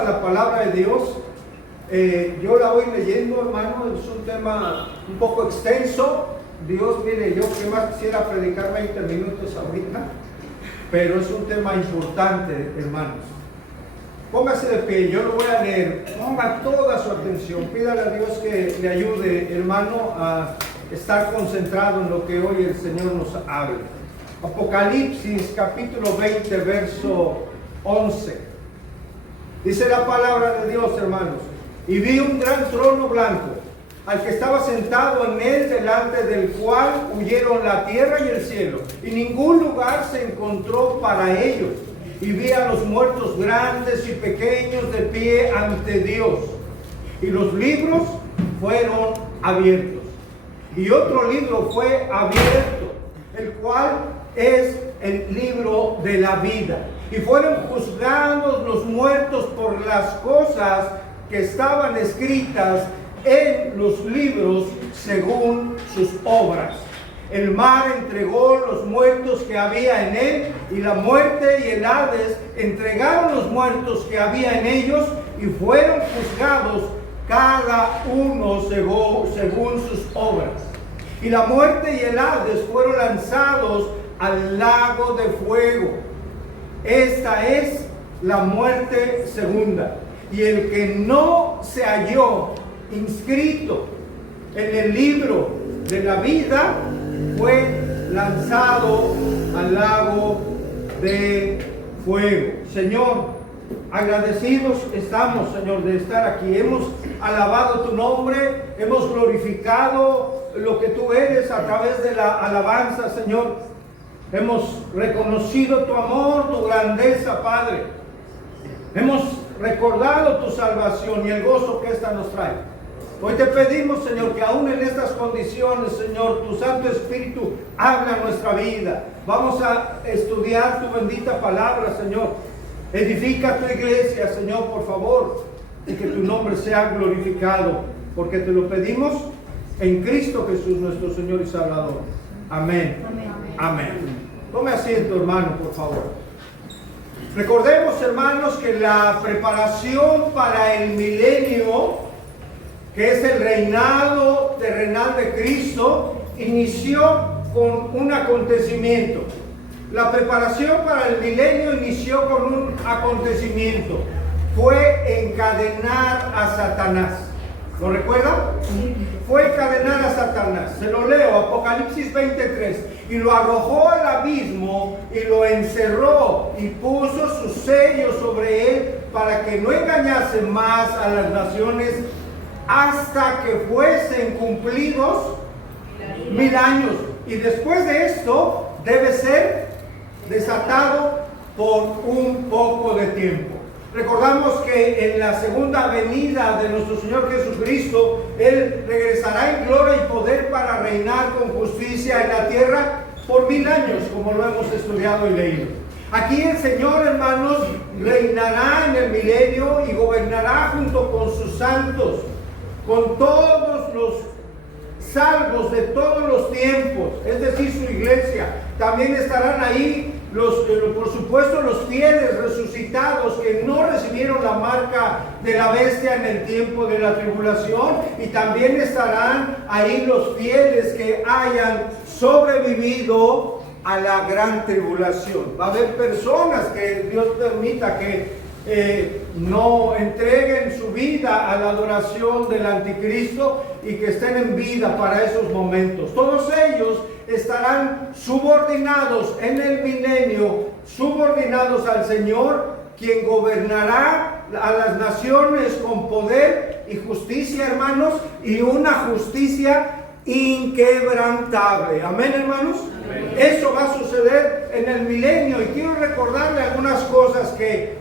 a la palabra de Dios. Yo la voy leyendo, hermano. Es un tema un poco extenso. Dios, mire, yo que más quisiera predicar 20 minutos ahorita, pero es un tema importante, hermanos. Póngase de pie, yo lo voy a leer. Ponga toda su atención. Pídale a Dios que le ayude, hermano, a estar concentrado en lo que hoy el Señor nos habla. Apocalipsis capítulo 20, verso 11. Dice la palabra de Dios, hermanos: y vi un gran trono blanco, al que estaba sentado en él, delante del cual huyeron la tierra y el cielo, y ningún lugar se encontró para ellos. Y vi a los muertos grandes y pequeños de pie ante Dios, y los libros fueron abiertos. Y otro libro fue abierto, el cual es el libro de la vida. Y fueron juzgados los muertos por las cosas que estaban escritas en los libros según sus obras. El mar entregó los muertos que había en él, y la muerte y el Hades entregaron los muertos que había en ellos, y fueron juzgados cada uno según sus obras. Y la muerte y el Hades fueron lanzados al lago de fuego. Esta es la muerte segunda. Y el que no se halló inscrito en el libro de la vida fue lanzado al lago de fuego. Señor, agradecidos estamos, Señor, de estar aquí. Hemos alabado tu nombre, hemos glorificado lo que tú eres a través de la alabanza, Señor. Hemos reconocido tu amor, tu grandeza, Padre. Hemos recordado tu salvación y el gozo que esta nos trae. Hoy te pedimos, Señor, que aún en estas condiciones, Señor, tu Santo Espíritu habla nuestra vida. Vamos a estudiar tu bendita palabra, Señor. Edifica tu iglesia, Señor, por favor, y que tu nombre sea glorificado, porque te lo pedimos en Cristo Jesús, nuestro Señor y Salvador. Amén. Amén. Amén. Tome asiento, hermano, por favor. Recordemos, hermanos, que la preparación para el milenio, que es el reinado terrenal de Cristo, inició con un acontecimiento. La preparación para el milenio inició con un acontecimiento. Fue encadenar a Satanás. ¿Lo recuerdan? Fue encadenar a Satanás. Se lo leo, Apocalipsis 23. Y lo arrojó al abismo y lo encerró y puso su sello sobre él para que no engañase más a las naciones hasta que fuesen cumplidos 1000 años. Y después de esto debe ser desatado por un poco de tiempo. Recordamos que en la segunda venida de nuestro Señor Jesucristo, Él regresará en gloria y poder para reinar con justicia en la tierra por 1000 años, como lo hemos estudiado y leído. Aquí el Señor, hermanos, reinará en el milenio y gobernará junto con sus santos, con todos los salvos de todos los tiempos, es decir, su iglesia. También estarán ahí por supuesto, los fieles resucitados que no recibieron la marca de la bestia en el tiempo de la tribulación, y también estarán ahí los fieles que hayan sobrevivido a la gran tribulación. Va a haber personas que Dios permita que no entreguen su vida a la adoración del anticristo y que estén en vida para esos momentos. Todos ellos estarán subordinados en el milenio, subordinados al Señor, quien gobernará a las naciones con poder y justicia, hermanos, y una justicia inquebrantable. Amén, hermanos. Amén. Eso va a suceder en el milenio, y quiero recordarle algunas cosas que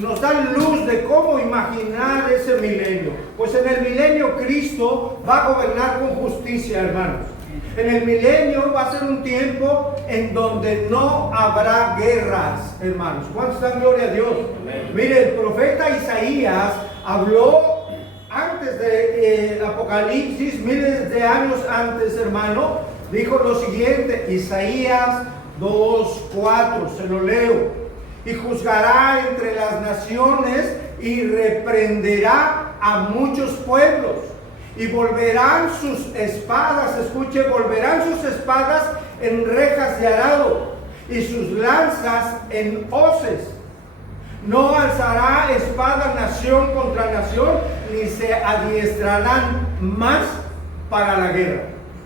nos dan luz de cómo imaginar ese milenio. Pues en el milenio Cristo va a gobernar con justicia, hermanos. En el milenio va a ser un tiempo en donde no habrá guerras, hermanos. ¿Cuántos dan gloria a Dios? Mire, el profeta Isaías habló antes de Apocalipsis, miles de años antes, hermano. Dijo lo siguiente, Isaías 2:4, se lo leo. y juzgará entre las naciones y reprenderá a muchos pueblos. Y volverán sus espadas, escuche, volverán sus espadas en rejas de arado y sus lanzas en hoces. No alzará espada nación contra nación, ni se adiestrarán más para la guerra.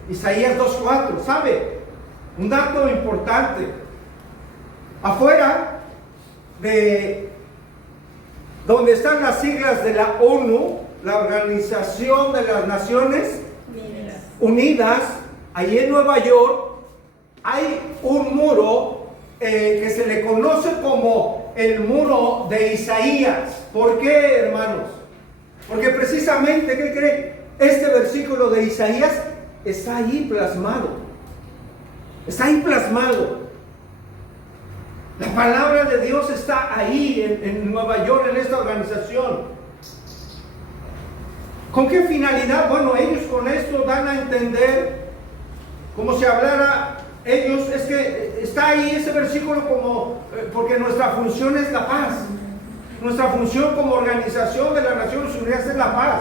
Isaías 2:4, ¿sabe? Un dato importante. Afuera de donde están las siglas de la ONU, la Organización de las Naciones Unidas, ahí en Nueva York, hay un muro que se le conoce como el muro de Isaías. ¿Por qué, hermanos? Porque precisamente, ¿qué cree? Este versículo de Isaías está ahí plasmado. Está ahí plasmado. La palabra de Dios está ahí en Nueva York, en esta organización. ¿Con qué finalidad? Bueno, ellos con esto dan a entender, como si hablara ellos, es que está ahí ese versículo como, porque nuestra función es la paz. Nuestra función como organización de las Naciones Unidas es la paz.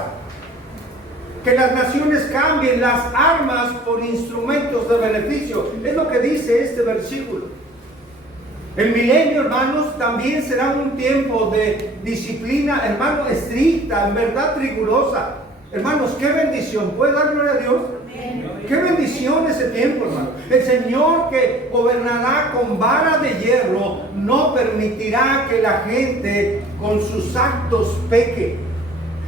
Que las naciones cambien las armas por instrumentos de beneficio. Es lo que dice este versículo. El milenio, hermanos, también será un tiempo de disciplina, hermano, estricta, en verdad rigurosa. Hermanos, qué bendición. ¿Puede dar gloria a Dios? Amén. Qué bendición ese tiempo, hermano. El Señor, que gobernará con vara de hierro, no permitirá que la gente con sus actos peque.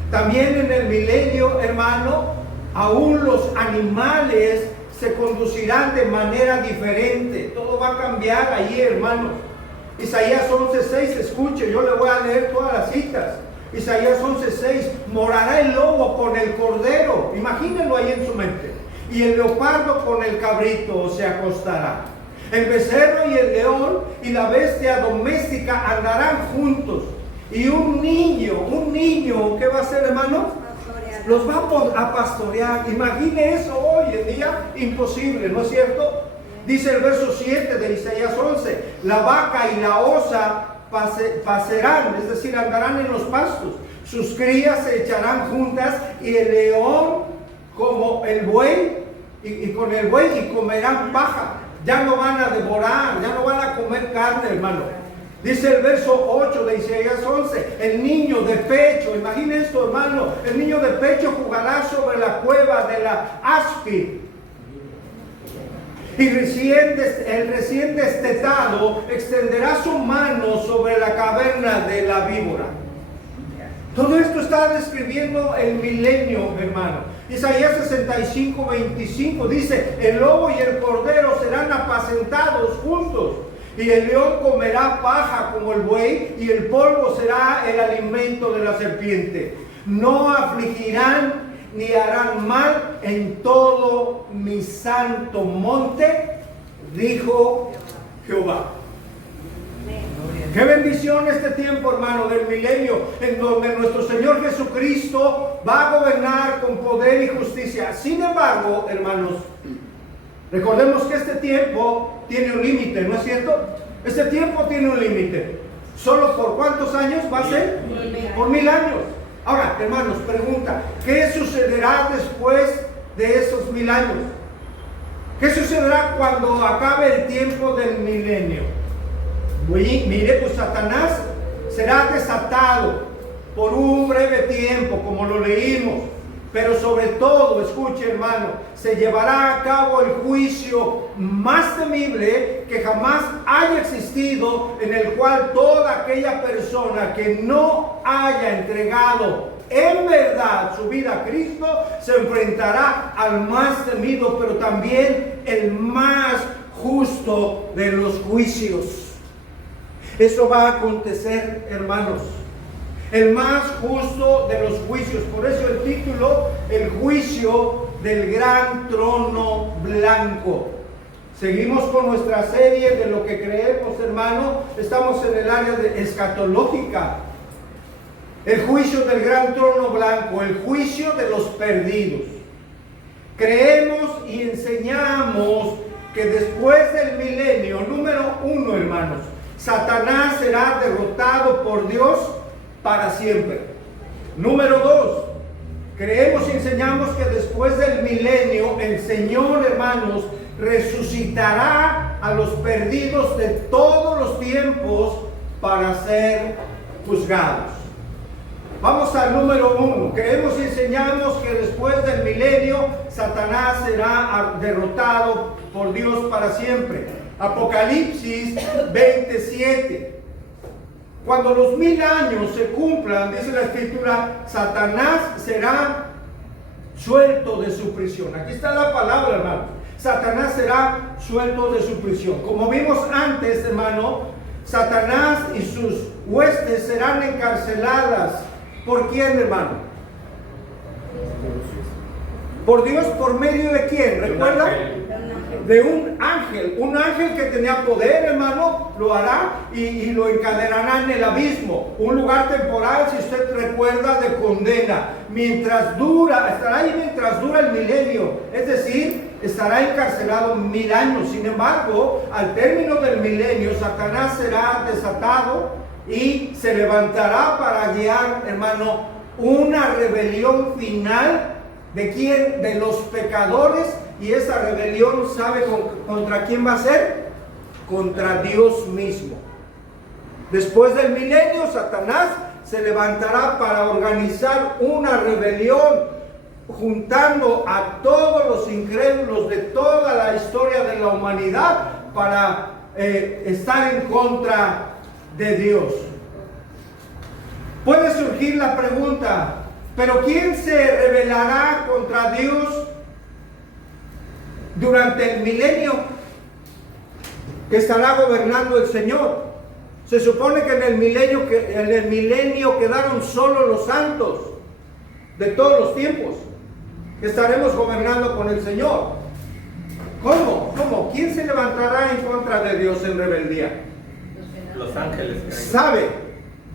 También en el milenio, hermano, aún los animales se conducirán de manera diferente. Todo va a cambiar ahí, hermanos. Isaías 11:6, escuche, yo le voy a leer todas las citas. Isaías 11:6, morará el lobo con el cordero, imagínenlo ahí en su mente, y el leopardo con el cabrito se acostará. El becerro y el león y la bestia doméstica andarán juntos. Y un niño, ¿qué va a hacer, hermano? Los va a pastorear. Imagine eso hoy en día, imposible, ¿no es cierto? Dice el verso 7 de Isaías 11, la vaca y la osa pacerán, es decir, andarán en los pastos. Sus crías se echarán juntas y el león como el buey, y con el buey y comerán paja. Ya no van a devorar, ya no van a comer carne, hermano. Dice el verso 8 de Isaías 11, el niño de pecho, imaginen esto, hermano, el niño de pecho jugará sobre la cueva de la áspid. Y el recién destetado extenderá su mano sobre la caverna de la víbora. Todo esto está describiendo el milenio, hermano. Isaías 65:25 dice, el lobo y el cordero serán apacentados juntos. Y el león comerá paja como el buey, y el polvo será el alimento de la serpiente. No afligirán ni harán mal en todo mi santo monte, dijo Jehová. Qué bendición este tiempo, hermano, del milenio, en donde nuestro Señor Jesucristo va a gobernar con poder y justicia. Sin embargo, hermanos, recordemos que este tiempo tiene un límite, ¿no es cierto? Este tiempo tiene un límite. ¿Solo por cuántos años va a ser? Por 1000 años. Ahora, hermanos, pregunta, ¿qué sucederá después de esos 1000 años? ¿Qué sucederá cuando acabe el tiempo del milenio? Mire, pues Satanás será desatado por un breve tiempo, como lo leímos. Pero sobre todo, escuche, hermano, se llevará a cabo el juicio más temible que jamás haya existido, en el cual toda aquella persona que no haya entregado en verdad su vida a Cristo se enfrentará al más temido, pero también el más justo de los juicios. Eso va a acontecer, hermanos. El más justo de los juicios. Por eso el título, el juicio del gran trono blanco. Seguimos con nuestra serie de lo que creemos, hermano. Estamos en el área de escatológica. El juicio del gran trono blanco, el juicio de los perdidos. Creemos y enseñamos que después del milenio, número 1, hermanos, Satanás será derrotado por Dios para siempre. Número 2, creemos y enseñamos que después del milenio el Señor, hermanos, resucitará a los perdidos de todos los tiempos para ser juzgados. Vamos al número 1. Creemos y enseñamos que después del milenio Satanás será derrotado por Dios para siempre. Apocalipsis 27. Cuando los 1000 años se cumplan, dice la Escritura, Satanás será suelto de su prisión. Aquí está la palabra, hermano. Satanás será suelto de su prisión. Como vimos antes, hermano, Satanás y sus huestes serán encarceladas. ¿Por quién, hermano? Por Dios, ¿por medio de quién? ¿Recuerda? De un ángel. Un ángel que tenía poder, hermano, lo hará y lo encadenará en el abismo. Un lugar temporal, si usted recuerda, de condena. Mientras dura, estará ahí mientras dura el milenio. Es decir, estará encarcelado 1000 años. Sin embargo, al término del milenio, Satanás será desatado y se levantará para guiar, hermano, una rebelión final. ¿De quién? De los pecadores. Y esa rebelión, ¿sabe contra quién va a ser? Contra Dios mismo. Después del milenio, Satanás se levantará para organizar una rebelión, juntando a todos los incrédulos de toda la historia de la humanidad para estar en contra de Dios. Puede surgir la pregunta, ¿pero quién se rebelará contra Dios durante el milenio que estará gobernando el Señor? Se supone que en el milenio quedaron solo los santos de todos los tiempos, que estaremos gobernando con el Señor. ¿Cómo? ¿Quién se levantará en contra de Dios en rebeldía? Los ángeles. ¿Sabe?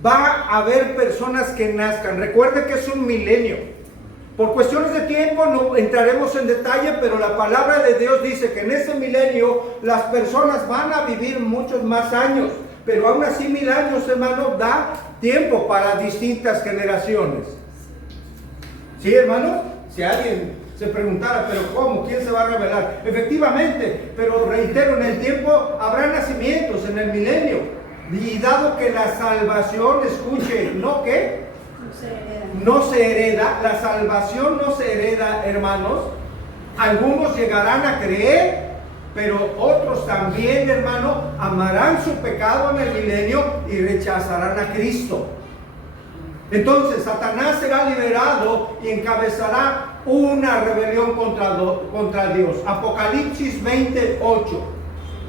Va a haber personas que nazcan. Recuerde que es un milenio. Por cuestiones de tiempo no entraremos en detalle, pero la palabra de Dios dice que en ese milenio las personas van a vivir muchos más años. Pero aún así 1000 años, hermano, da tiempo para distintas generaciones. ¿Sí, hermano? Si alguien se preguntara, ¿pero cómo? ¿Quién se va a revelar? Efectivamente, pero reitero, en el tiempo habrá nacimientos en el milenio. Y dado que la salvación, escuche, ¿no qué? No se hereda. La salvación no se hereda, hermanos. Algunos llegarán a creer, pero otros también, hermano, amarán su pecado en el milenio y rechazarán a Cristo. Entonces Satanás será liberado y encabezará una rebelión contra Dios. Apocalipsis 28.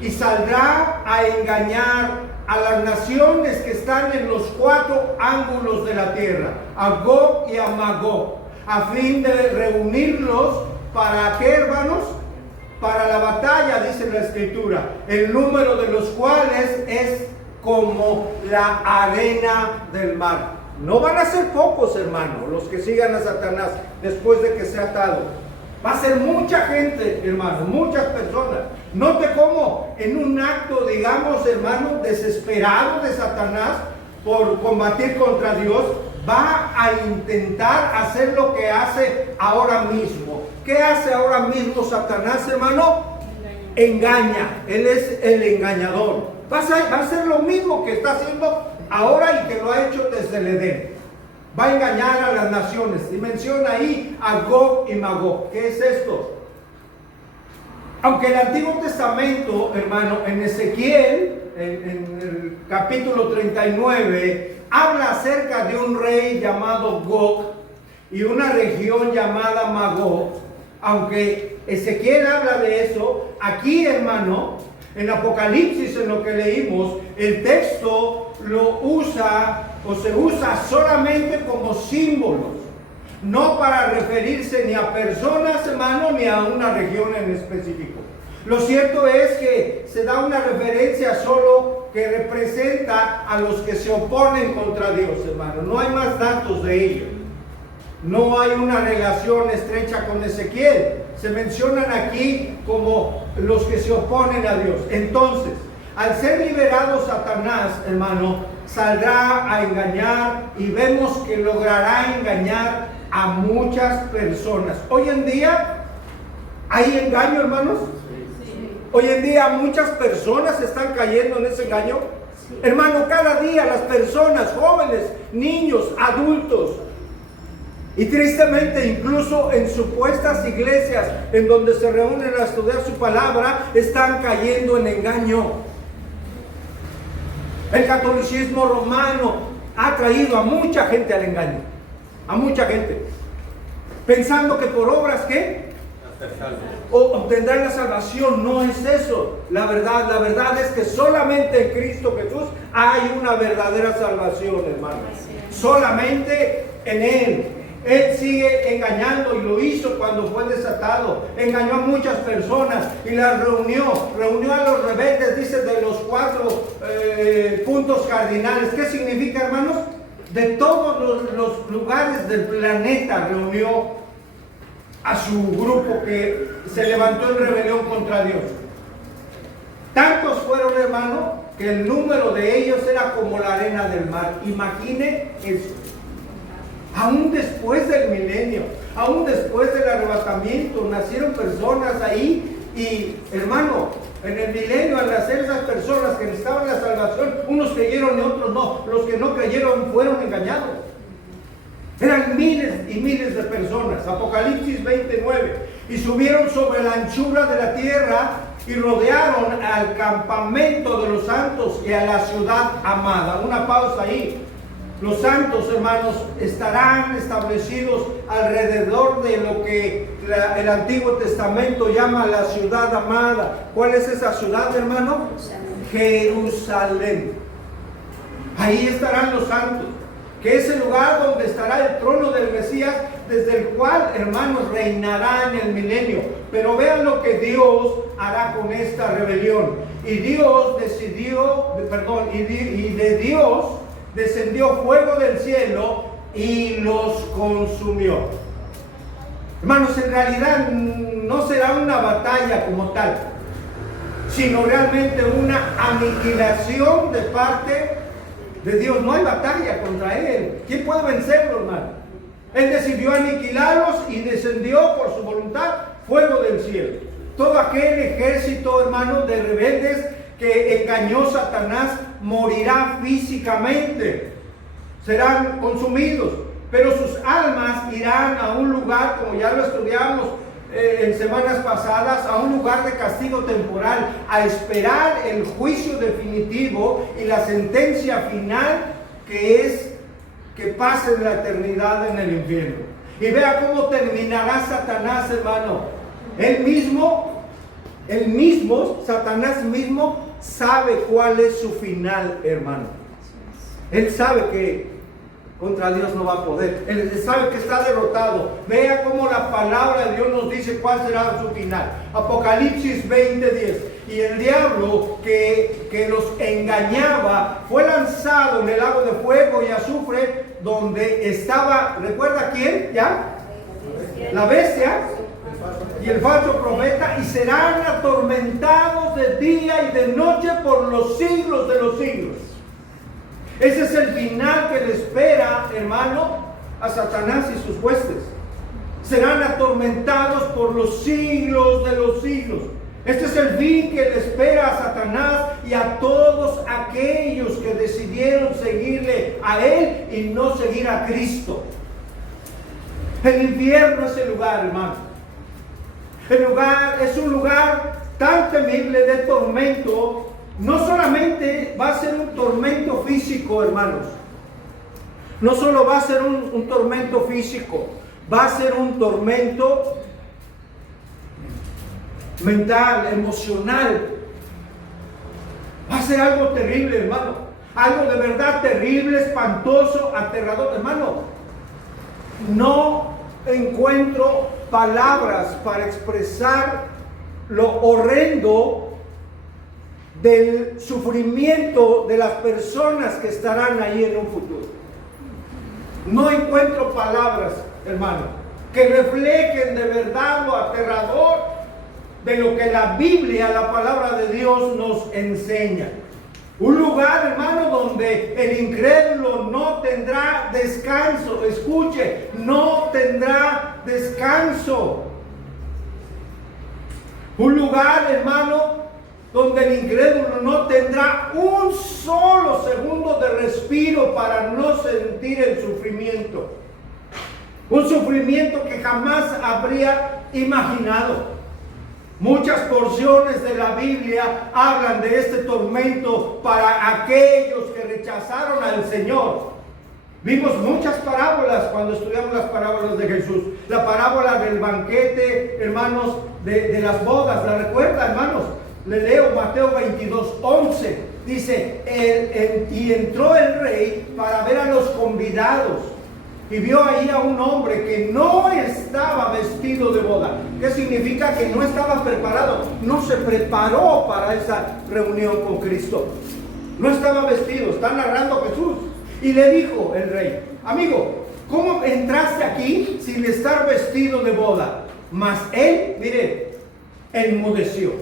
Y saldrá a engañar a las naciones que están en los 4 ángulos de la tierra, a Gog y a Magog, a fin de reunirlos para ¿qué, hermanos? Para la batalla, dice la Escritura, el número de los cuales es como la arena del mar. No van a ser pocos, hermanos, los que sigan a Satanás después de que sea atado. Va a ser mucha gente, hermano, muchas personas. Note cómo en un acto, digamos, hermano, desesperado de Satanás por combatir contra Dios, va a intentar hacer lo que hace ahora mismo. ¿Qué hace ahora mismo Satanás, hermano? Engaña. Él es el engañador. Va a hacer lo mismo que está haciendo ahora y que lo ha hecho desde el Edén. Va a engañar a las naciones. Y menciona ahí a Gog y Magog. ¿Qué es esto? Aunque el Antiguo Testamento, hermano, en Ezequiel, en el capítulo 39, habla acerca de un rey llamado Gog y una región llamada Magog. Aunque Ezequiel habla de eso, aquí, hermano, en Apocalipsis, en lo que leímos, el texto lo usa o se usa solamente como símbolos, no para referirse ni a personas, hermano, ni a una región en específico. Lo cierto es que se da una referencia solo que representa a los que se oponen contra Dios, hermano. No hay más datos de ello. No hay una relación estrecha con Ezequiel. Se mencionan aquí como los que se oponen a Dios. Entonces, Al ser liberado Satanás, hermano, saldrá a engañar y vemos que logrará engañar a muchas personas. Hoy en día hay engaño, hermanos. Hoy en día muchas personas están cayendo en ese engaño. Hermano, cada día las personas, jóvenes, niños, adultos, y tristemente incluso en supuestas iglesias en donde se reúnen a estudiar su palabra, están cayendo en engaño. El catolicismo romano ha traído a mucha gente al engaño, a mucha gente, pensando que por obras, ¿qué? O obtendrán la salvación. No es eso. La verdad es que solamente en Cristo Jesús hay una verdadera salvación, hermanos. Solamente en Él. Él sigue engañando y lo hizo cuando fue desatado. Engañó a muchas personas y las reunió a los rebeldes, dice, de los 4 puntos cardinales. ¿Qué significa, hermanos? De todos los lugares del planeta reunió a su grupo que se levantó en rebelión contra Dios. Tantos fueron, hermano, que el número de ellos era como la arena del mar. Imagine eso. Aún después del milenio, aún después del arrebatamiento, nacieron personas ahí. Y hermano, en el milenio, al nacer esas personas que necesitaban la salvación, unos creyeron y otros no. Los que no creyeron fueron engañados. Eran miles y miles de personas. Apocalipsis 29. Y subieron sobre la anchura de la tierra y rodearon al campamento de los santos y a la ciudad amada. Una pausa ahí. Los santos, hermanos, estarán establecidos alrededor de lo que el Antiguo Testamento llama la ciudad amada. ¿Cuál es esa ciudad, hermano? Jerusalén. Ahí estarán los santos, que es el lugar donde estará el trono del Mesías, desde el cual, hermanos, reinará en el milenio. Pero vean lo que Dios hará con esta rebelión. Y Dios decidió, y de Dios descendió fuego del cielo y los consumió. Hermanos, en realidad no será una batalla como tal, sino realmente una aniquilación de parte de Dios. No hay batalla contra Él. ¿Quién puede vencerlo, hermano? Él decidió aniquilarlos y descendió por su voluntad fuego del cielo. Todo aquel ejército, hermano, de rebeldes que engañó Satanás morirá físicamente, serán consumidos, pero sus almas irán a un lugar, como ya lo estudiamos en semanas pasadas, a un lugar de castigo temporal, a esperar el juicio definitivo y la sentencia final, que es que pasen la eternidad en el infierno. Y vea cómo terminará Satanás, hermano. Él mismo, Satanás mismo, sabe cuál es su final, hermano. Él sabe que contra Dios no va a poder. Él sabe que está derrotado. Vea cómo la palabra de Dios nos dice cuál será su final. Apocalipsis 20:10. Y el diablo que los engañaba fue lanzado en el lago de fuego y azufre, donde estaba, ¿recuerda quién? ¿Ya? La bestia y el falso profeta, y serán atormentados de día y de noche por los siglos de los siglos. Ese es el final que le espera, hermano, a Satanás y sus huestes. Serán atormentados por los siglos de los siglos. Este es el fin que le espera a Satanás y a todos aquellos que decidieron seguirle a él y no seguir a Cristo. El infierno es el lugar, hermano. El lugar es un lugar tan temible de tormento. No solamente va a ser un tormento físico, hermanos. No solo va a ser un tormento físico, va a ser un tormento mental, emocional. Va a ser algo terrible, hermano. Algo de verdad terrible, espantoso, aterrador. Hermano, no encuentro palabras para expresar lo horrendo del sufrimiento de las personas que estarán ahí en un futuro. No encuentro palabras, hermano, que reflejen de verdad lo aterrador de lo que la Biblia, la palabra de Dios, nos enseña. Un lugar, hermano, donde el incrédulo no tendrá descanso. Escuche, no tendrá descanso. Un lugar, hermano, donde el incrédulo no tendrá un solo segundo de respiro para no sentir el sufrimiento. Un sufrimiento que jamás habría imaginado. Muchas porciones de la Biblia hablan de este tormento para aquellos que rechazaron al Señor. Vimos muchas parábolas cuando estudiamos las parábolas de Jesús. La parábola del banquete, hermanos, de las bodas. ¿La recuerda, hermanos? Le leo Mateo 22:11. Dice, y entró el rey para ver a los convidados. Y vio ahí a un hombre que no estaba vestido de boda. ¿Qué significa? Que no estaba preparado. No se preparó para esa reunión con Cristo. No estaba vestido. Está narrando Jesús. Y le dijo el rey: amigo, ¿cómo entraste aquí sin estar vestido de boda? Mas él, mire, enmudeció.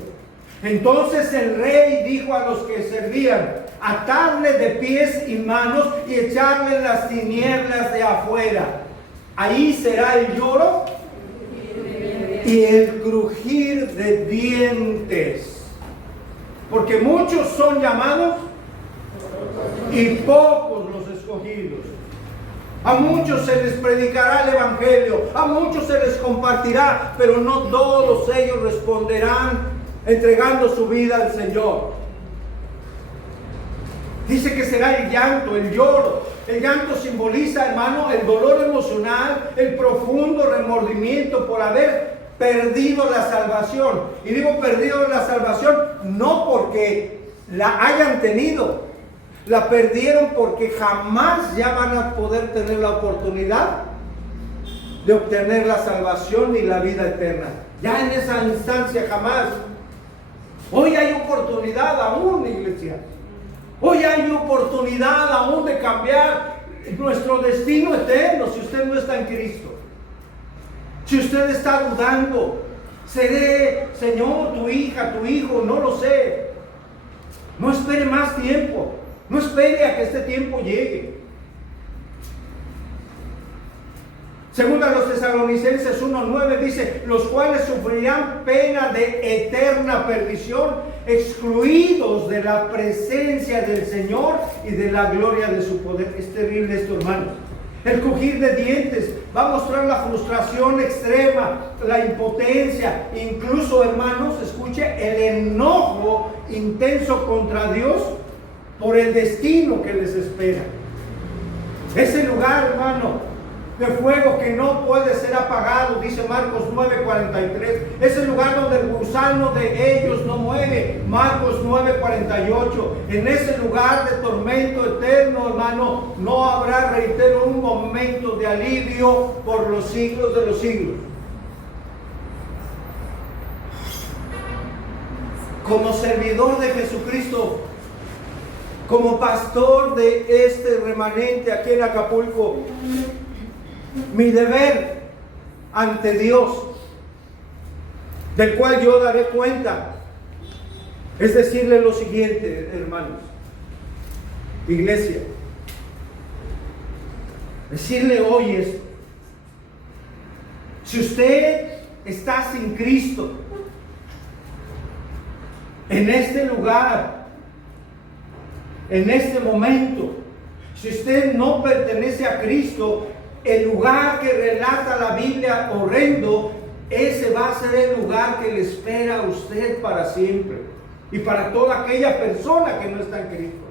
Entonces el rey dijo a los que servían: atarle de pies y manos y echarle en las tinieblas de afuera. Ahí será el lloro y el crujir de dientes. Porque muchos son llamados y pocos los escogidos. A muchos se les predicará el evangelio, a muchos se les compartirá, pero no todos ellos responderán entregando su vida al Señor. Dice que será el llanto, el lloro. El llanto simboliza, hermano, el dolor emocional, el profundo remordimiento por haber perdido la salvación. Y digo perdido la salvación no porque la hayan tenido. La perdieron porque jamás ya van a poder tener la oportunidad de obtener la salvación y la vida eterna. Ya en esa instancia jamás. Hoy hay oportunidad aún, iglesia. Hoy hay oportunidad aún de cambiar nuestro destino eterno si usted no está en Cristo. Si usted está dudando, seré, Señor, tu hija, tu hijo, no lo sé. No espere más tiempo. No espere a que este tiempo llegue. Segunda a los Tesalonicenses 1:9 dice: los cuales sufrirán pena de eterna perdición, excluidos de la presencia del Señor y de la gloria de su poder. Es terrible esto, hermanos. El crujir de dientes va a mostrar la frustración extrema, la impotencia, incluso, hermanos, escuche, el enojo intenso contra Dios por el destino que les espera. Ese lugar, hermano, de fuego que no puede ser apagado, dice Marcos 9:43. Es el lugar donde el gusano de ellos no muere, Marcos 9:48. En ese lugar de tormento eterno, hermano, no habrá, reitero, un momento de alivio por los siglos de los siglos. Como servidor de Jesucristo, como pastor de este remanente aquí en Acapulco, mi deber ante Dios, del cual yo daré cuenta, es decirle lo siguiente, hermanos, iglesia, decirle hoy esto: si usted está sin Cristo en este lugar, en este momento, si usted no pertenece a Cristo, el lugar que relata la Biblia horrendo, ese va a ser el lugar que le espera a usted para siempre y para toda aquella persona que no está en Cristo.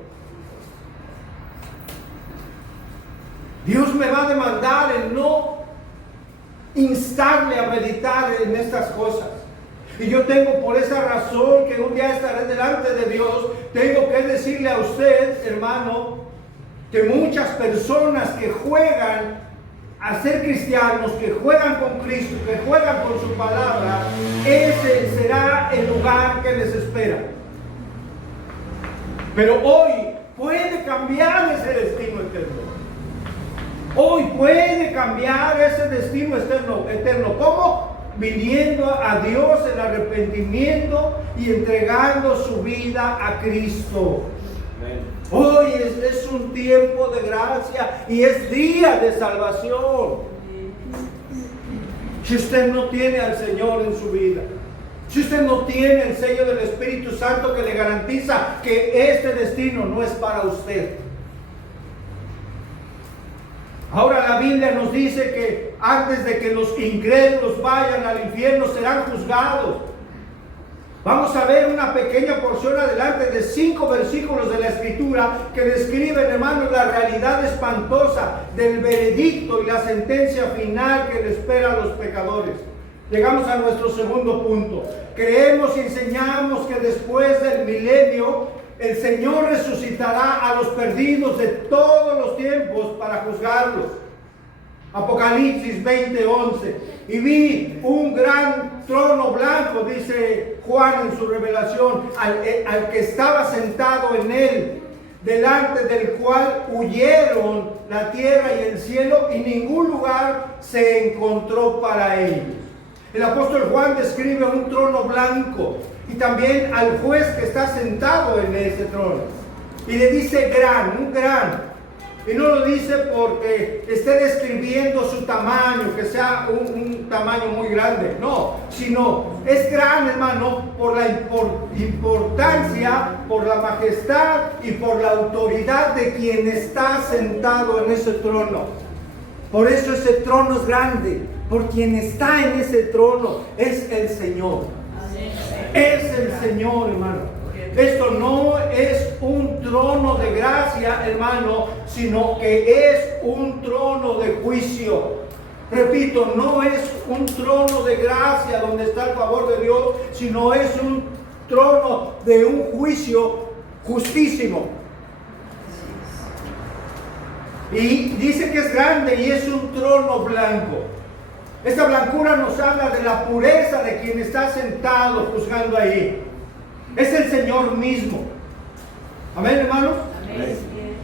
Dios me va a demandar el no instarle a meditar en estas cosas. Y yo tengo por esa razón que un día estaré delante de Dios, tengo que decirle a usted, hermano, que muchas personas que juegan a ser cristianos, que juegan con Cristo, que juegan con su palabra, ese será el lugar que les espera. Pero hoy puede cambiar ese destino eterno. Hoy puede cambiar ese destino eterno. ¿Cómo? viniendo a Dios en arrepentimiento y entregando su vida a Cristo. Hoy es un tiempo de gracia y es día de salvación. Si usted no tiene al Señor en su vida, si usted no tiene el sello del Espíritu Santo que le garantiza que este destino no es para usted. Ahora la Biblia nos dice que antes de que los incrédulos vayan al infierno serán juzgados. Vamos a ver una pequeña porción adelante de 5 versículos de la Escritura que describen, hermanos, la realidad espantosa del veredicto y la sentencia final que le espera a los pecadores. Llegamos a nuestro segundo punto. Creemos y enseñamos que después del milenio el Señor resucitará a los perdidos de todos los tiempos para juzgarlos. Apocalipsis 20:11. Y vi un gran trono blanco, dice Juan en su revelación, al que estaba sentado en él, delante del cual huyeron la tierra y el cielo, y ningún lugar se encontró para ellos. El apóstol Juan describe un trono blanco y también al juez que está sentado en ese trono. Y le dice un gran. Y no lo dice porque esté describiendo su tamaño, que sea un tamaño muy grande. No, sino es gran, hermano, por la importancia, por la majestad y por la autoridad de quien está sentado en ese trono. Por eso ese trono es grande, por quien está en ese trono es el Señor. Es el Señor, hermano. Esto no es un trono de gracia, hermano, sino que es un trono de juicio. Repito, no es un trono de gracia donde está el favor de Dios, sino es un trono de un juicio justísimo. Y dice que es grande y es un trono blanco. Esta blancura nos habla de la pureza de quien está sentado juzgando ahí. Es el Señor mismo. Amén, hermanos. Amén.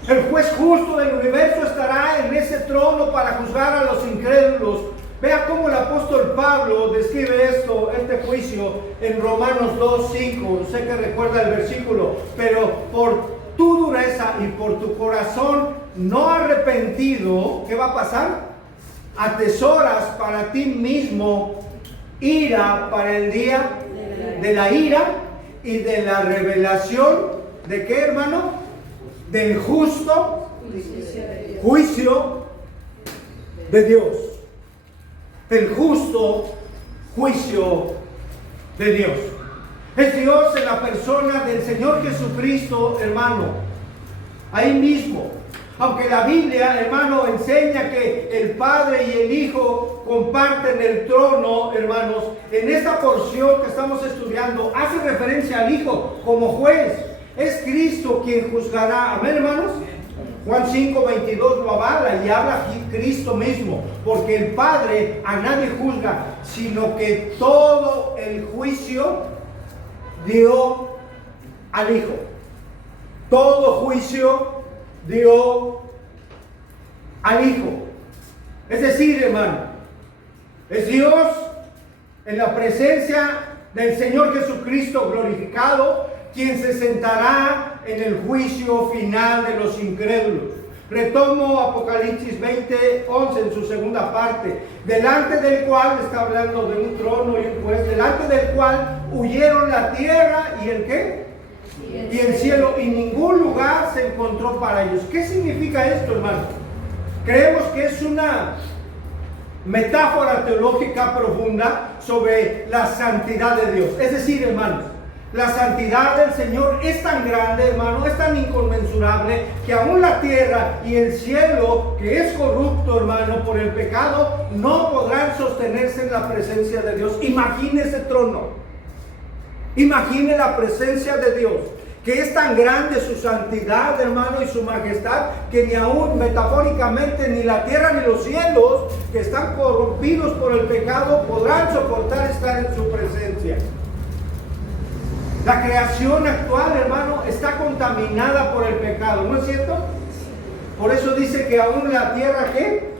El juez justo del universo estará en ese trono para juzgar a los incrédulos. Vea cómo el apóstol Pablo describe este juicio en Romanos 2:5. Sé que recuerda el versículo, pero por tu dureza y por tu corazón no arrepentido, ¿qué va a pasar? Atesoras para ti mismo ira para el día de la ira y de la revelación. ¿De qué, hermano? Del justo juicio de Dios. Del justo juicio de Dios. Es Dios en la persona del Señor Jesucristo, hermano. Ahí mismo. Aunque la Biblia, hermano, enseña que el Padre y el Hijo comparten el trono, hermanos, en esta porción que estamos estudiando hace referencia al Hijo como juez. Es Cristo quien juzgará. Amén, hermanos. Juan 5:22 lo avala y habla Cristo mismo, porque el Padre a nadie juzga, sino que todo el juicio dio al Hijo. Todo juicio dio al Hijo. Es decir, hermano, es Dios en la presencia del Señor Jesucristo glorificado quien se sentará en el juicio final de los incrédulos. Retomo Apocalipsis 20:11 en su segunda parte, delante del cual, está hablando de un trono y un juez, delante del cual huyeron la tierra y el ¿qué? Y el cielo, y ningún lugar se encontró para ellos. ¿Qué significa esto, hermano? Creemos que es una metáfora teológica profunda sobre la santidad de Dios. Es decir, hermanos, la santidad del Señor es tan grande, hermano, es tan inconmensurable, que aún la tierra y el cielo, que es corrupto, hermano, por el pecado, no podrán sostenerse en la presencia de Dios. Imagine ese trono. Imagine la presencia de Dios, que es tan grande su santidad, hermano, y su majestad, que ni aún metafóricamente ni la tierra ni los cielos, que están corrompidos por el pecado, podrán soportar estar en su presencia. La creación actual, hermano, está contaminada por el pecado, ¿no es cierto? Por eso dice que aún la tierra, ¿qué?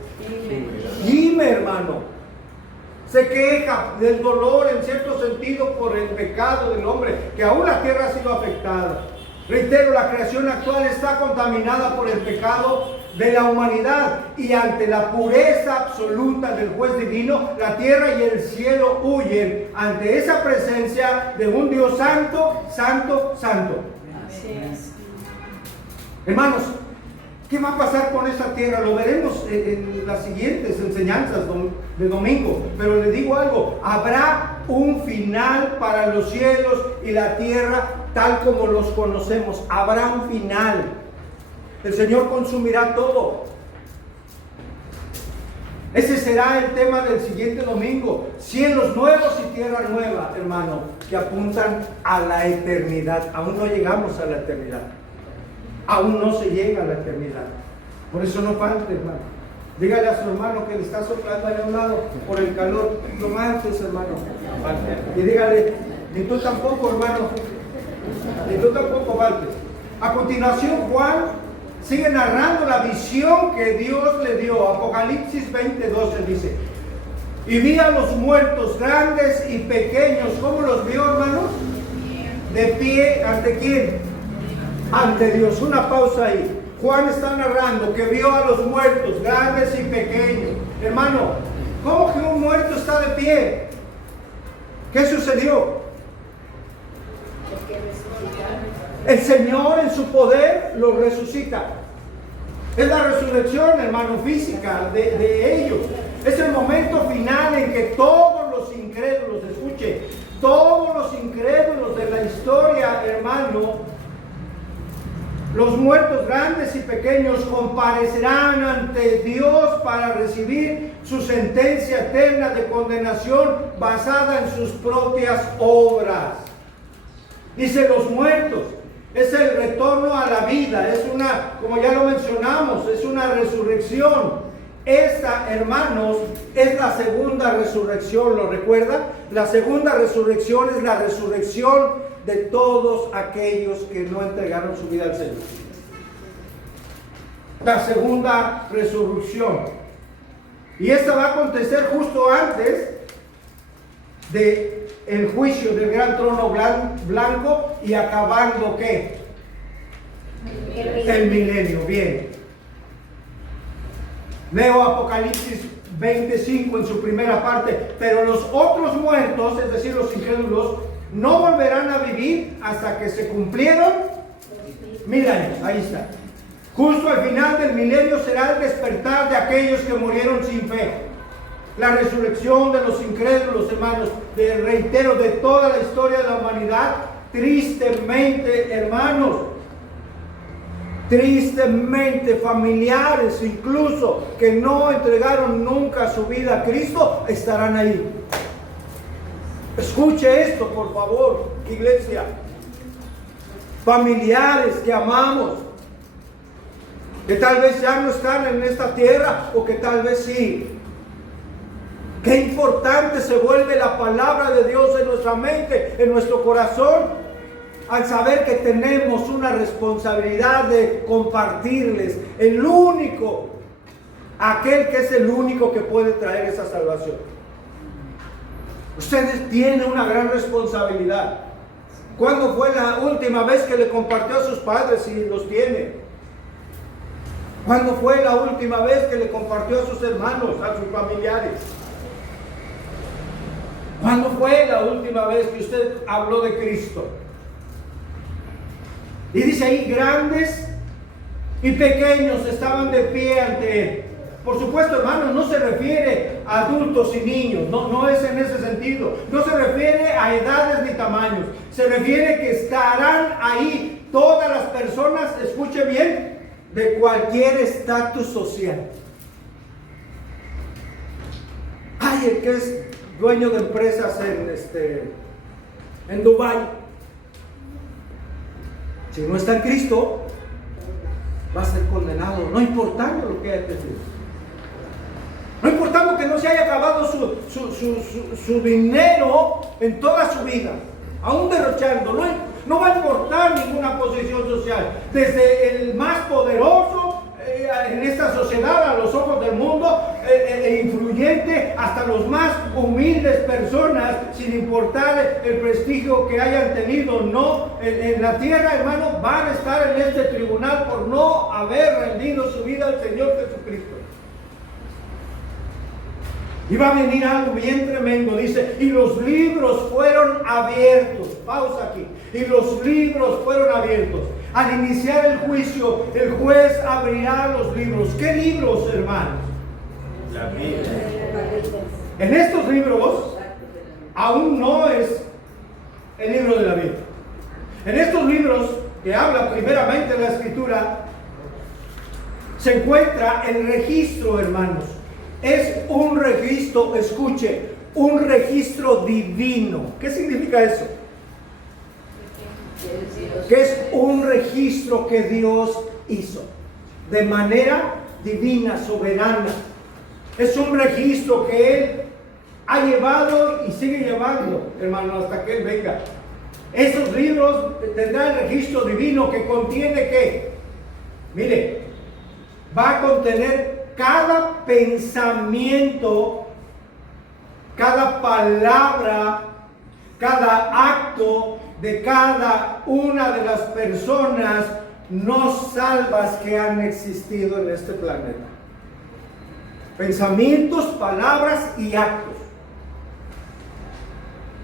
Gime, hermano. se queja del dolor en cierto sentido por el pecado del hombre, que aún la tierra ha sido afectada. Reitero, la creación actual está contaminada por el pecado de la humanidad, y ante la pureza absoluta del juez divino, la tierra y el cielo huyen ante esa presencia de un Dios santo, santo, santo. Así es. Hermanos, ¿qué va a pasar con esta tierra? Lo veremos en las siguientes enseñanzas de domingo. Pero les digo algo, habrá un final para los cielos y la tierra tal como los conocemos. Habrá un final. El Señor consumirá todo. Ese será el tema del siguiente domingo. Cielos nuevos y tierra nueva, hermano, que apuntan a la eternidad. Aún no llegamos a la eternidad. Aún no se llega a la eternidad. Por eso no falte, hermano. Dígale a su hermano que le está soplando ahí a un lado por el calor. No manches, hermano. Y dígale, ni tú tampoco, hermano. Ni tú tampoco faltes. A continuación, Juan sigue narrando la visión que Dios le dio. Apocalipsis 20:12 dice: y vi a los muertos, grandes y pequeños. ¿Cómo los vio, hermanos? De pie, ¿ante quién? Ante Dios. Una pausa ahí. Juan está narrando que vio a los muertos, grandes y pequeños. Hermano, ¿cómo que un muerto está de pie? ¿Qué sucedió? El Señor en su poder los resucita. Es la resurrección, hermano, física de ellos. Es el momento final en que todos los incrédulos, escuche, todos los incrédulos de la historia, hermano, los muertos grandes y pequeños comparecerán ante Dios para recibir su sentencia eterna de condenación basada en sus propias obras. Dice los muertos. Es el retorno a la vida, es una, como ya lo mencionamos, es una resurrección. Esta, hermanos, es la segunda resurrección, ¿lo recuerda? La segunda resurrección es la resurrección de todos aquellos que no entregaron su vida al Señor. La segunda resurrección. Y esta va a acontecer justo antes de el juicio del gran trono blanco y acabando ¿qué? El milenio. Bien. Leo Apocalipsis 25 en su primera parte. Pero los otros muertos, es decir, los incrédulos, no volverán a vivir hasta que se cumplieron 1000 años. Ahí está. Justo al final del milenio será el despertar de aquellos que murieron sin fe. La resurrección de los incrédulos, hermanos, reitero, de toda la historia de la humanidad, tristemente, hermanos, tristemente, familiares incluso, que no entregaron nunca su vida a Cristo, estarán ahí. Escuche esto, por favor, iglesia. Familiares que amamos, que tal vez ya no están en esta tierra, o que tal vez sí. Qué importante se vuelve la palabra de Dios en nuestra mente, en nuestro corazón, al saber que tenemos una responsabilidad de compartirles el único, aquel que es el único que puede traer esa salvación. Ustedes tienen una gran responsabilidad. ¿Cuándo fue la última vez que le compartió a sus padres, si los tiene? ¿Cuándo fue la última vez que le compartió a sus hermanos, a sus familiares? ¿Cuándo fue la última vez que usted habló de Cristo? Y dice ahí, grandes y pequeños estaban de pie ante Él. Por supuesto, hermanos, no se refiere a adultos y niños, no es en ese sentido. No se refiere a edades ni tamaños. Se refiere que estarán ahí todas las personas, escuche bien, de cualquier estatus social. Ay, el que es dueño de empresas en Dubái, si no está en Cristo, va a ser condenado, no importando lo que haya tenido, no importando que no se haya acabado su dinero en toda su vida, aún derrochando, no va a importar ninguna posición social, desde el más poderoso en esta sociedad a los ojos del mundo, influyente hasta los más humildes personas, sin importar el prestigio que hayan tenido, no, en la tierra, hermano, van a estar en este tribunal por no haber rendido su vida al Señor Jesucristo. Y va a venir algo bien tremendo, dice, y los libros fueron abiertos. Pausa aquí. Y los libros fueron abiertos. Al iniciar el juicio, el juez abrirá los libros. ¿Qué libros, hermanos? La Biblia. En estos libros, aún no es el libro de la Biblia. En estos libros, que habla primeramente la Escritura, se encuentra el registro, hermanos. Es un registro, escuche, un registro divino. ¿Qué significa eso? Que es un registro que Dios hizo de manera divina, soberana. Es un registro que Él ha llevado y sigue llevando, hermano, hasta que Él venga. Esos libros tendrán el registro divino que contiene ¿qué? Mire, va a contener cada pensamiento, cada palabra, cada acto de cada una de las personas no salvas que han existido en este planeta. Pensamientos, palabras y actos.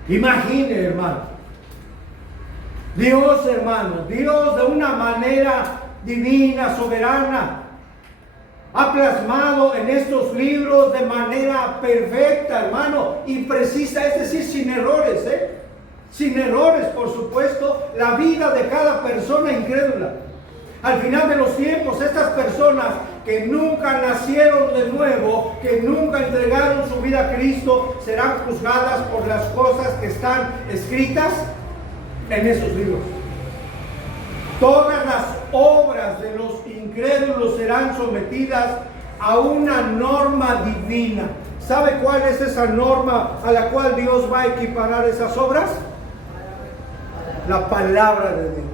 Imagine, hermano, Dios, hermano, Dios de una manera divina, soberana, ha plasmado en estos libros de manera perfecta, hermano, y precisa, es decir, sin errores, sin errores, por supuesto, la vida de cada persona incrédula. Al final de los tiempos, estas personas que nunca nacieron de nuevo, que nunca entregaron su vida a Cristo, serán juzgadas por las cosas que están escritas en esos libros. Todas las obras de los incrédulos serán sometidas a una norma divina. ¿Sabe cuál es esa norma a la cual Dios va a equiparar esas obras? La palabra de Dios.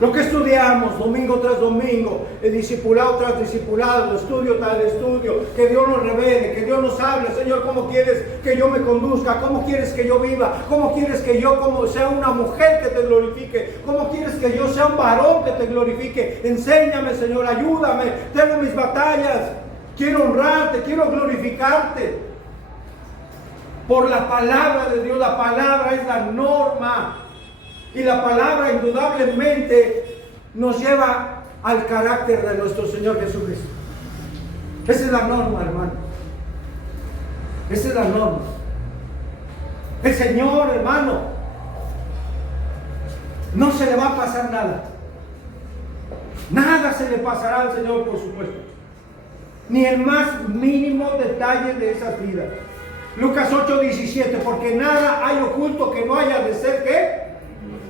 Lo que estudiamos domingo tras domingo, el discipulado tras discipulado, estudio tras estudio, que Dios nos revele, que Dios nos hable. Señor, ¿cómo quieres que yo me conduzca? ¿Cómo quieres que yo viva? ¿Cómo quieres que yo como sea una mujer que te glorifique? ¿Cómo quieres que yo sea un varón que te glorifique? Enséñame, Señor, ayúdame. Tengo mis batallas. Quiero honrarte, quiero glorificarte. Por la palabra de Dios, la palabra es la norma. Y la palabra indudablemente nos lleva al carácter de nuestro Señor Jesucristo. Esa es la norma, hermano. Esa es la norma. El Señor, hermano, no se le va a pasar nada. Nada se le pasará al Señor, por supuesto. Ni el más mínimo detalle de esas vidas. Lucas 8:17, porque nada hay oculto que no haya de ser, ¿qué?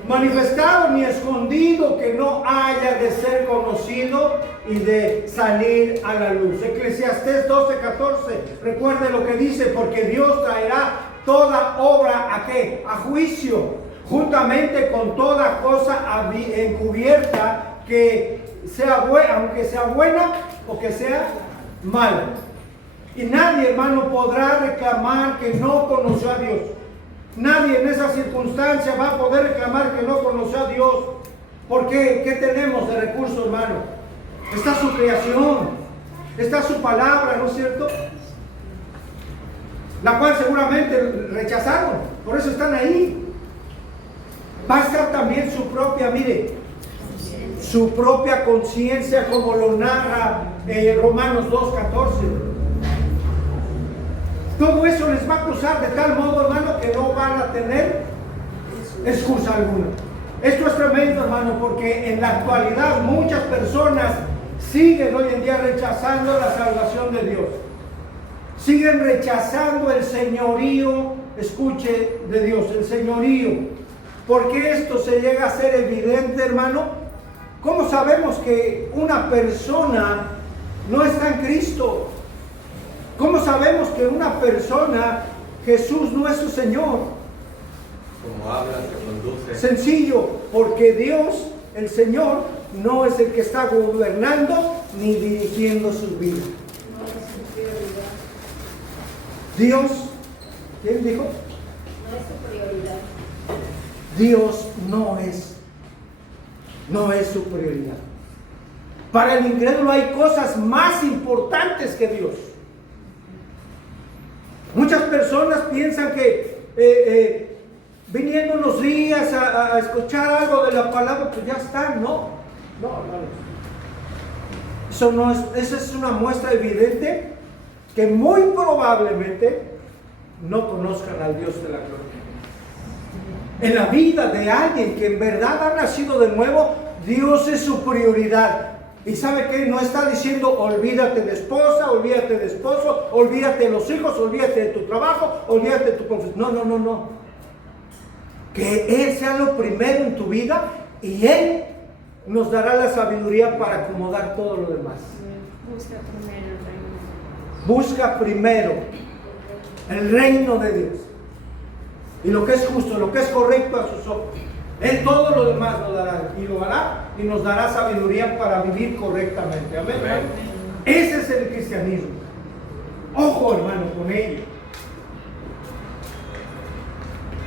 Manifestado, ni escondido que no haya de ser conocido y de salir a la luz. Eclesiastés 12:14, recuerde lo que dice, porque Dios traerá toda obra ¿a qué? A juicio, juntamente con toda cosa encubierta, que sea buena, aunque sea buena o que sea mala. Y nadie, hermano, podrá reclamar que no conoció a Dios. Nadie en esa circunstancia va a poder reclamar que no conoció a Dios. Porque, ¿qué tenemos de recurso, hermano? Está su creación, está su palabra, ¿no es cierto? La cual seguramente rechazaron, por eso están ahí. Va a estar también su propia, mire, su propia conciencia, como lo narra Romanos 2:14. Todo eso les va a acusar de tal modo, hermano, que no van a tener excusa alguna. Esto es tremendo, hermano, porque en la actualidad muchas personas siguen hoy en día rechazando la salvación de Dios. Siguen rechazando el señorío, escuche, de Dios, el señorío. ¿Por qué esto se llega a ser evidente, hermano? ¿Cómo sabemos que una persona no está en Cristo? ¿Cómo sabemos que una persona, Jesús no es su Señor? Como habla, se conduce. Sencillo, porque Dios, el Señor, no es el que está gobernando ni dirigiendo sus vidas. Dios, ¿quién dijo? No es su prioridad. Dios no es su prioridad. Para el incrédulo hay cosas más importantes que Dios. Muchas personas piensan que viniendo unos días a escuchar algo de la palabra, pues ya está. No. Eso no es, esa es una muestra evidente que muy probablemente no conozcan al Dios de la gloria. En la vida de alguien que en verdad ha nacido de nuevo, Dios es su prioridad. Y sabe que no está diciendo olvídate de esposa, olvídate de esposo, olvídate de los hijos, olvídate de tu trabajo, olvídate de tu profesión. No. Que Él sea lo primero en tu vida y Él nos dará la sabiduría para acomodar todo lo demás. Busca primero el reino de Dios y lo que es justo, lo que es correcto a sus ojos. Él todo lo demás lo dará y lo hará y nos dará sabiduría para vivir correctamente. Amén. Amén. Ese es el cristianismo. Ojo, hermano, con ello.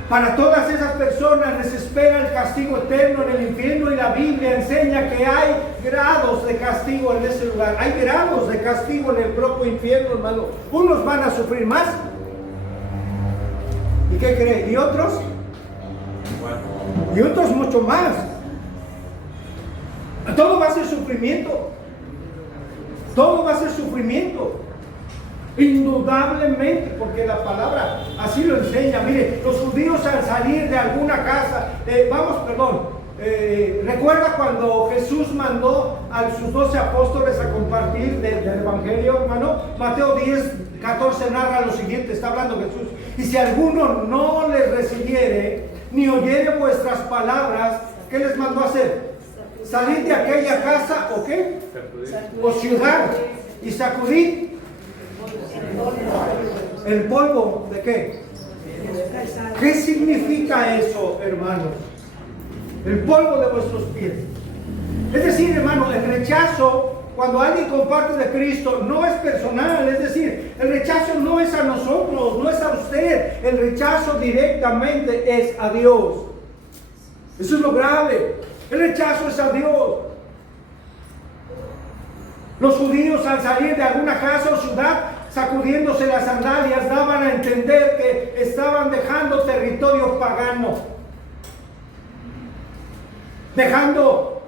Para todas esas personas les espera el castigo eterno en el infierno, y la Biblia enseña que hay grados de castigo en ese lugar. Hay grados de castigo en el propio infierno, hermano. Unos van a sufrir más. ¿Y qué creen? ¿Y otros? Y otros mucho más. Todo va a ser sufrimiento. Todo va a ser sufrimiento. Indudablemente, porque la palabra así lo enseña. Mire, los judíos al salir de alguna casa, recuerda cuando Jesús mandó a sus 12 apóstoles a compartir del Evangelio, hermano. Mateo 10:14 narra lo siguiente, está hablando Jesús: y si alguno no les recibiere, ni oyere vuestras palabras, ¿qué les mandó a hacer? Salir de aquella casa, ¿o qué? O ciudad, y sacudir el polvo ¿de qué? ¿Qué significa eso, hermanos? El polvo de vuestros pies. Es decir, hermano, el rechazo, cuando alguien comparte de Cristo, no es personal. Es decir, el rechazo no es a nosotros, no es a usted. El rechazo directamente es a Dios. Eso es lo grave. El rechazo es a Dios. Los judíos, al salir de alguna casa o ciudad, sacudiéndose las sandalias, daban a entender que estaban dejando territorio pagano, dejando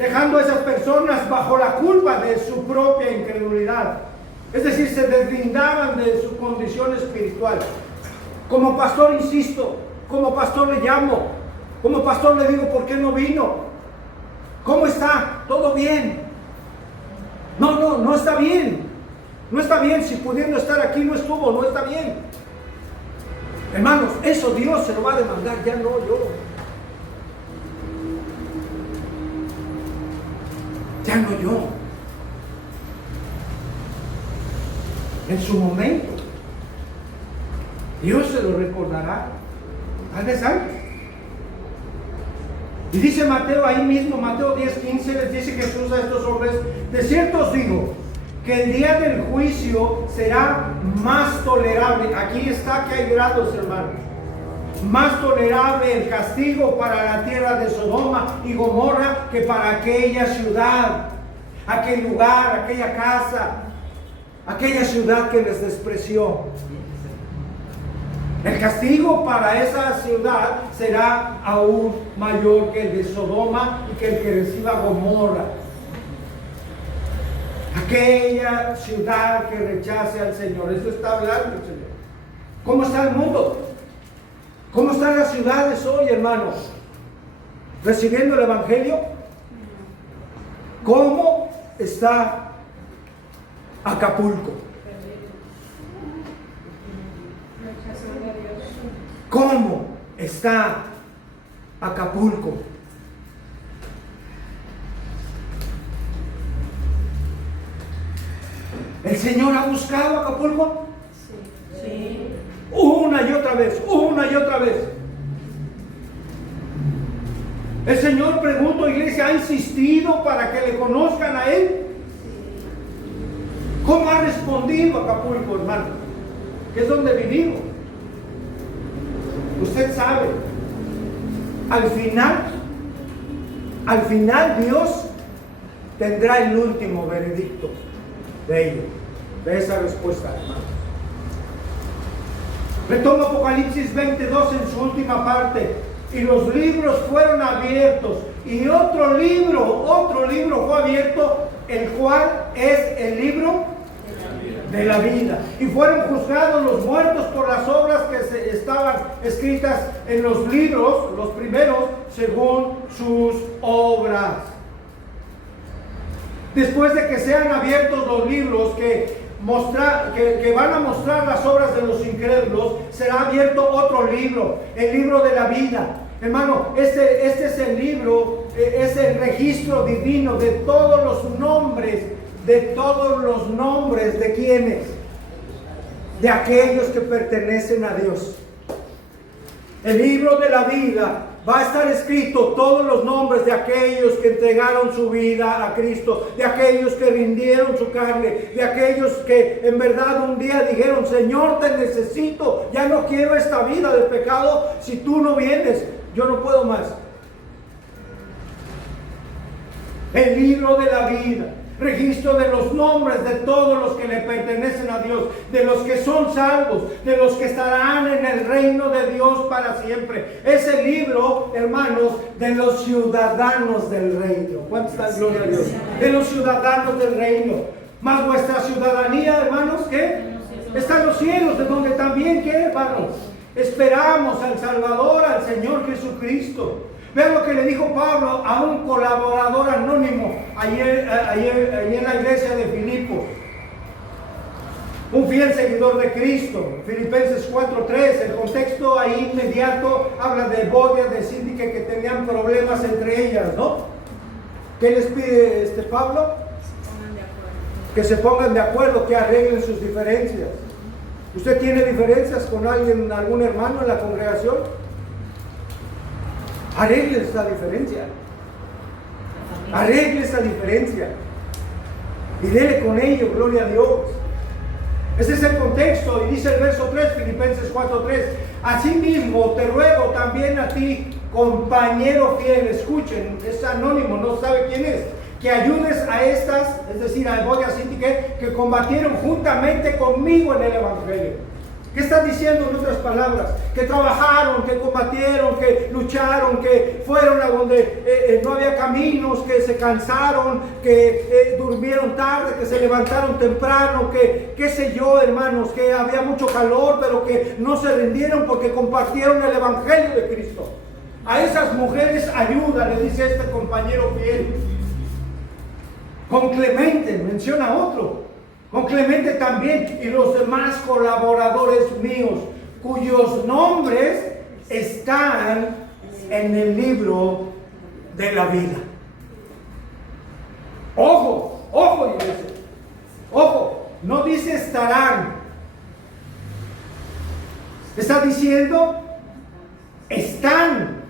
a esas personas bajo la culpa de su propia incredulidad. Es decir, se deslindaban de su condición espiritual. Como pastor insisto, como pastor le llamo, como pastor le digo: ¿por qué no vino? ¿Cómo está? ¿Todo bien? No está bien. No está bien. Si pudiendo estar aquí no estuvo, no está bien. Hermanos, eso Dios se lo va a demandar, ya no yo. Ya no yo. En su momento, Dios se lo recordará. Tal vez antes. Y dice Mateo ahí mismo, Mateo 10:15, les dice Jesús a estos hombres: de cierto os digo, que el día del juicio será más tolerable. Aquí está que hay grados, hermanos. Más tolerable el castigo para la tierra de Sodoma y Gomorra que para aquella ciudad, aquel lugar, aquella casa, aquella ciudad que les despreció. El castigo para esa ciudad será aún mayor que el de Sodoma y que el que reciba Gomorra. Aquella ciudad que rechace al Señor. Esto está hablando el Señor. ¿Cómo está el mundo? ¿Cómo están las ciudades hoy, hermanos? ¿Recibiendo el Evangelio? ¿Cómo está Acapulco? ¿Cómo está Acapulco? ¿El Señor ha buscado Acapulco? Sí. Una y otra vez, una y otra vez. El Señor, pregunto, iglesia, ¿ha insistido para que le conozcan a Él? ¿Cómo ha respondido Acapulco, hermano? que es donde vivimos. Usted sabe, al final Dios tendrá el último veredicto de ello, de esa respuesta, hermanos. Retoma Apocalipsis 22 en su última parte. Y los libros fueron abiertos. Y otro libro fue abierto, el cual es el libro de la vida. Y fueron juzgados los muertos por las obras que estaban escritas en los libros, los primeros, según sus obras. Después de que sean abiertos los libros que van a mostrar las obras de los incrédulos, será abierto otro libro, el libro de la vida. Hermano, este es el libro, es el registro divino de todos los nombres, ¿de quiénes? De aquellos que pertenecen a Dios. El libro de la vida va a estar escrito todos los nombres de aquellos que entregaron su vida a Cristo, de aquellos que rindieron su carne, de aquellos que en verdad un día dijeron: Señor, te necesito, ya no quiero esta vida de pecado, si tú no vienes, yo no puedo más. El libro de la vida, registro de los nombres de todos los que le pertenecen a Dios, de los que son salvos, de los que estarán en el reino de Dios para siempre. Es el libro, hermanos, de los ciudadanos del reino. ¿Cuántos están? Gloria a Dios. De los ciudadanos del reino. Más vuestra ciudadanía, hermanos, ¿qué? Está en los cielos, de donde también, ¿qué, hermanos? Esperamos al Salvador, al Señor Jesucristo. Vean lo que le dijo Pablo a un colaborador anónimo ayer en la iglesia de Filipo, un fiel seguidor de Cristo. Filipenses 4:3, el contexto ahí inmediato habla de Evodia, de Síndica, que tenían problemas entre ellas, ¿no? ¿Qué les pide Pablo? Que se pongan de acuerdo, que arreglen sus diferencias. ¿Usted tiene diferencias con alguien, algún hermano en la congregación? Arregle esa diferencia. Arregle esa diferencia. Y dele con ello, gloria a Dios. Ese es el contexto. Y dice el verso 3, Filipenses 4:3. Asimismo, te ruego también a ti, compañero fiel, escuchen, es anónimo, no sabe quién es, que ayudes a estas, es decir, a Evodia, Síndica, que combatieron juntamente conmigo en el Evangelio. ¿Qué está diciendo en otras palabras? Que trabajaron, que combatieron, que lucharon, que fueron a donde no había caminos, que se cansaron, que durmieron tarde, que se levantaron temprano, que qué sé yo, hermanos, que había mucho calor, pero que no se rindieron porque compartieron el Evangelio de Cristo. A esas mujeres ayuda, le dice este compañero fiel. Con Clemente, menciona otro. Con Clemente también y los demás colaboradores míos, cuyos nombres están en el libro de la vida. Ojo, ojo, iglesia. Ojo, no dice estarán. Está diciendo están.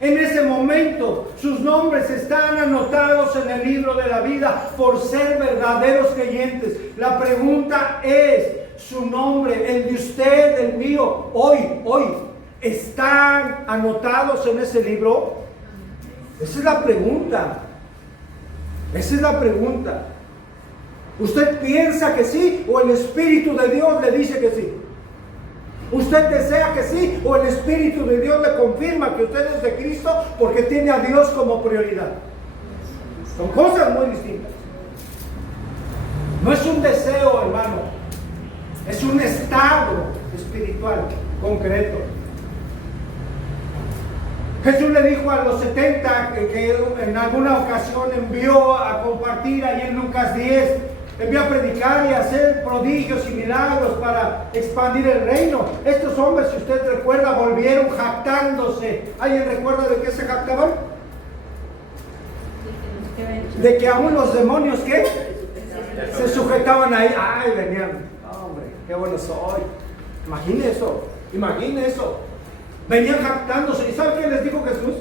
En ese momento sus nombres están anotados en el libro de la vida por ser verdaderos creyentes. La pregunta es, su nombre, el de usted, el mío, hoy, ¿están anotados en ese libro? Esa es la pregunta. Esa es la pregunta. ¿Usted piensa que sí o el Espíritu de Dios le dice que sí? ¿Usted desea que sí o el Espíritu de Dios le confirma que usted es de Cristo porque tiene a Dios como prioridad? Son cosas muy distintas. No es un deseo, hermano, es un estado espiritual concreto. Jesús le dijo a los 70 que en alguna ocasión envió a compartir ahí en Lucas 10, envió a predicar y a hacer prodigios y milagros para expandir el reino. Estos hombres, si usted recuerda, volvieron jactándose. ¿Alguien recuerda de qué se jactaban? De que aún los demonios, ¿qué? Se sujetaban ahí. Ay, venían, hombre, qué bueno soy. Imagine eso. Venían jactándose. ¿Y sabe qué les dijo Jesús?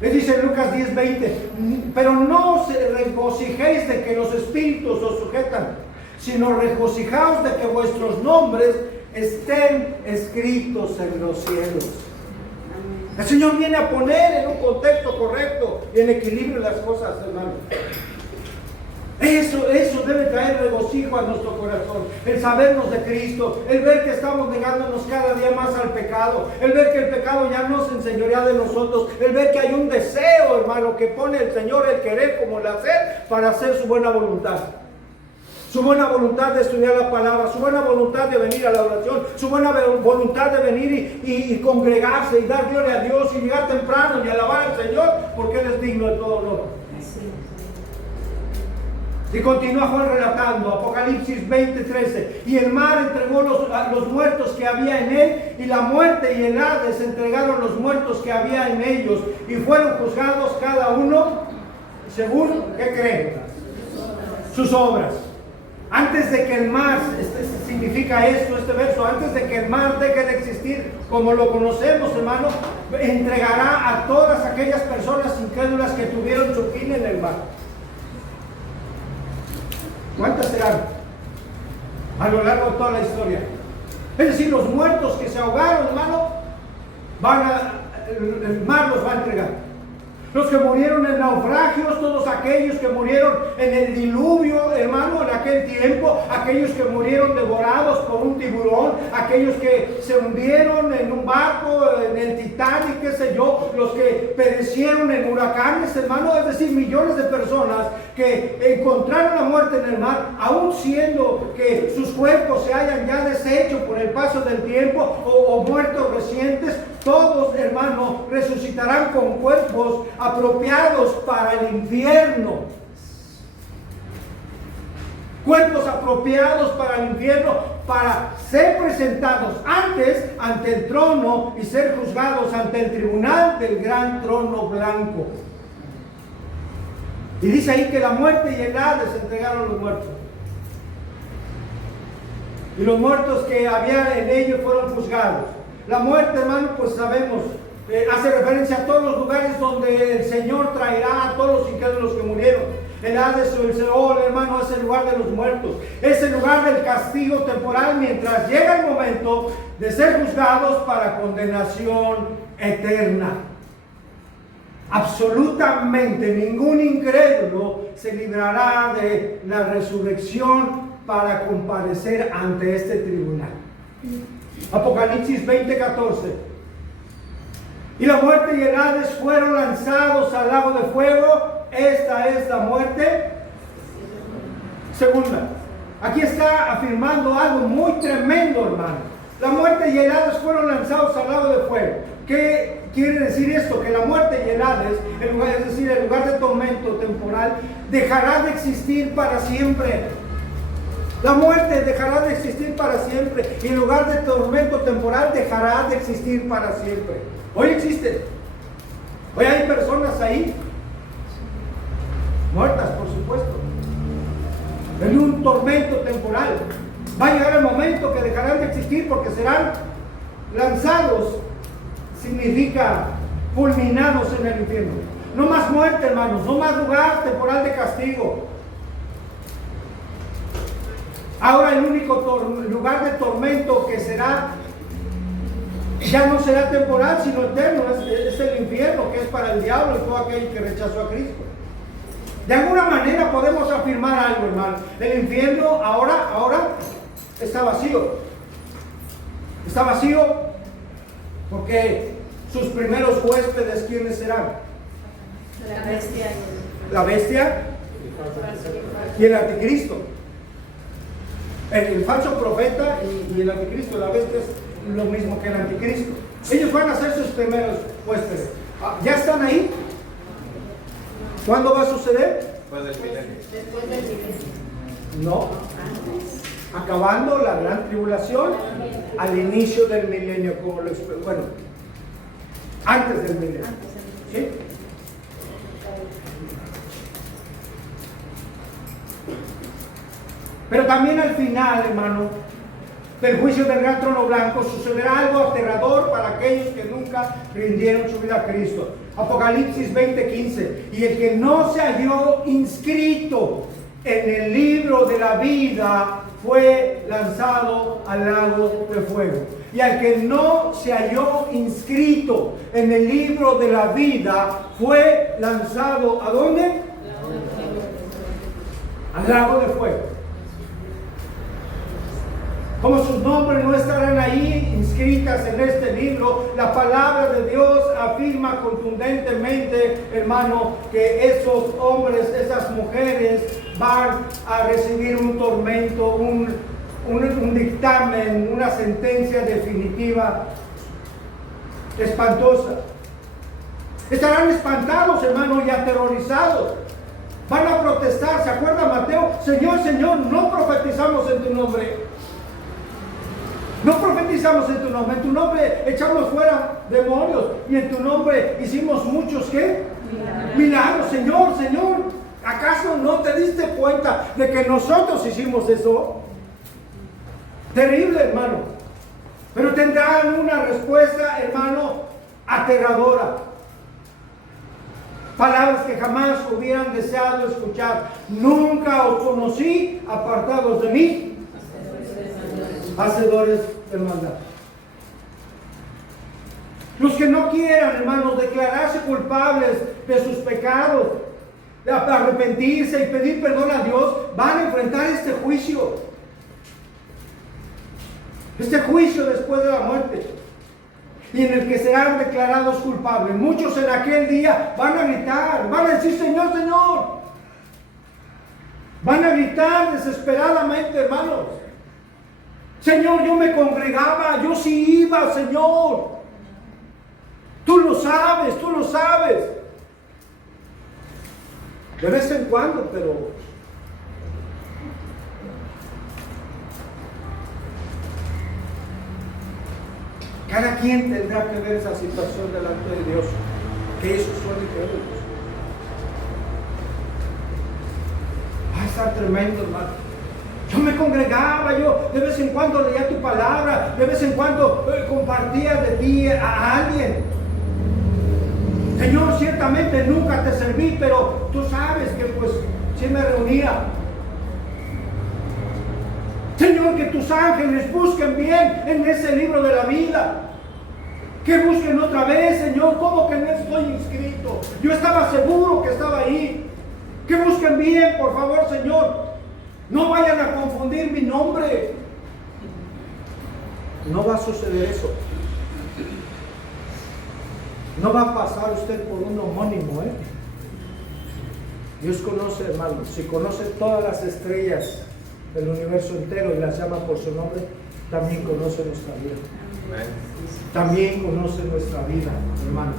Les dice en Lucas 10:20, pero no os regocijéis de que los espíritus os sujetan, sino regocijaos de que vuestros nombres estén escritos en los cielos. El Señor viene a poner en un contexto correcto y en equilibrio las cosas, hermano. Eso debe traer regocijo a nuestro corazón, el sabernos de Cristo, el ver que estamos negándonos cada día más al pecado, el ver que el pecado ya no se enseñorea de nosotros, el ver que hay un deseo, hermano, que pone el Señor, el querer como el hacer, para hacer su buena voluntad. Su buena voluntad de estudiar la palabra, su buena voluntad de venir a la oración, su buena voluntad de venir y congregarse y dar gloria a Dios y llegar temprano y alabar al Señor, porque Él es digno de todo honor. Y continúa Juan relatando, Apocalipsis 20:13, y el mar entregó los muertos que había en él, y la muerte y el Hades entregaron los muertos que había en ellos, y fueron juzgados cada uno según, ¿qué creen? Sus obras. Antes de que el mar, significa esto, este verso, antes de que el mar deje de existir como lo conocemos, hermano, entregará a todas aquellas personas incrédulas que tuvieron su fin en el mar. ¿Cuántas serán? A lo largo de toda la historia. Es decir, los muertos que se ahogaron, hermano, el mar los va a entregar. Los que murieron en naufragios, todos aquellos que murieron en el diluvio, hermano, en aquel tiempo, aquellos que murieron devorados por un tiburón, aquellos que se hundieron en un barco, en el Titanic, qué sé yo, los que perecieron en huracanes, hermano, es decir, millones de personas que encontraron la muerte en el mar, aun siendo que sus cuerpos se hayan ya deshecho por el paso del tiempo o muertos recientes, todos, hermano, resucitarán con cuerpos apropiados para el infierno. Cuerpos apropiados para el infierno, para ser presentados antes ante el trono y ser juzgados ante el tribunal del gran trono blanco. Y dice ahí que la muerte y el Hades entregaron los muertos. Y los muertos que había en ellos fueron juzgados. La muerte, hermano, pues sabemos, hace referencia a todos los lugares donde el Señor traerá a todos los incrédulos que murieron. El Hades o el Seol, hermano, es el lugar de los muertos. Es el lugar del castigo temporal mientras llega el momento de ser juzgados para condenación eterna. Absolutamente ningún incrédulo se librará de la resurrección para comparecer ante este tribunal. Apocalipsis 20:14. Y la muerte y el Hades fueron lanzados al lago de fuego. Esta es la muerte segunda. Aquí está afirmando algo muy tremendo, hermano. La muerte y el Hades fueron lanzados al lago de fuego. ¿Qué quiere decir esto? Que la muerte y el Hades, es decir, el lugar de tormento temporal, dejará de existir para siempre. La muerte dejará de existir para siempre y el lugar de tormento temporal dejará de existir para siempre. Hoy existe. Hoy hay personas ahí, muertas por supuesto, en un tormento temporal. Va a llegar el momento que dejarán de existir porque serán lanzados, significa fulminados en el infierno. No más muerte, hermanos, no más lugar temporal de castigo. Ahora el único lugar de tormento que será, ya no será temporal, sino eterno, es el infierno, que es para el diablo y todo aquel que rechazó a Cristo. De alguna manera podemos afirmar algo, hermano. El infierno ahora está vacío. Está vacío porque sus primeros huéspedes, ¿quiénes serán? La bestia. La bestia y el anticristo. El falso profeta y el anticristo, la bestia es lo mismo que el anticristo. Ellos van a ser sus primeros huéspedes. ¿Ya están ahí? ¿Cuándo va a suceder? Después del milenio. Después del milenio. No. Acabando la gran tribulación, al inicio del milenio, como lo explico. Bueno, antes del milenio. ¿Sí? Pero también al final, hermano, del juicio del gran trono blanco, sucederá algo aterrador para aquellos que nunca rindieron su vida a Cristo. Apocalipsis 20:15. Y el que no se halló inscrito en el libro de la vida fue lanzado al lago de fuego. Y al que no se halló inscrito en el libro de la vida fue lanzado ¿a dónde? Al lago de fuego. Como sus nombres no estarán ahí inscritas en este libro, la palabra de Dios afirma contundentemente, hermano, que esos hombres, esas mujeres van a recibir un tormento, un dictamen, una sentencia definitiva espantosa. Estarán espantados, hermano, y aterrorizados. Van a protestar. ¿Se acuerda Mateo? Señor, Señor, no profetizamos en tu nombre. No profetizamos en tu nombre echamos fuera demonios y en tu nombre hicimos muchos ¿qué? Milagros. Señor, Señor, ¿acaso no te diste cuenta de que nosotros hicimos eso? Terrible, hermano. Pero tendrán una respuesta, hermano, aterradora. Palabras que jamás hubieran deseado escuchar. Nunca os conocí, apartados de mí, hacedores de maldad. Los que no quieran, hermanos, declararse culpables de sus pecados, de arrepentirse y pedir perdón a Dios, van a enfrentar este juicio. Este juicio después de la muerte. Y en el que serán declarados culpables. Muchos en aquel día van a gritar, van a decir, Señor, Señor. Van a gritar desesperadamente, hermanos. Señor, yo me congregaba, yo sí iba, Señor. Tú lo sabes, tú lo sabes. De vez en cuando, pero cada quien tendrá que ver esa situación delante de Dios, que eso son increíbles. Va a estar tremendo, hermano. Yo me congregaba, yo de vez en cuando leía tu palabra, de vez en cuando compartía de ti a alguien. Señor, ciertamente nunca te serví, pero tú sabes que pues sí me reunía. Señor, que tus ángeles busquen bien en ese libro de la vida. Que busquen otra vez, Señor, ¿cómo que no estoy inscrito? Yo estaba seguro que estaba ahí. Que busquen bien, por favor, Señor. No vayan a confundir mi nombre. No va a suceder eso. No va a pasar usted por un homónimo, ¿eh? Dios conoce, hermano. Si conoce todas las estrellas del universo entero y las llama por su nombre, también conoce nuestra vida. Amén. También conoce nuestra vida, hermano.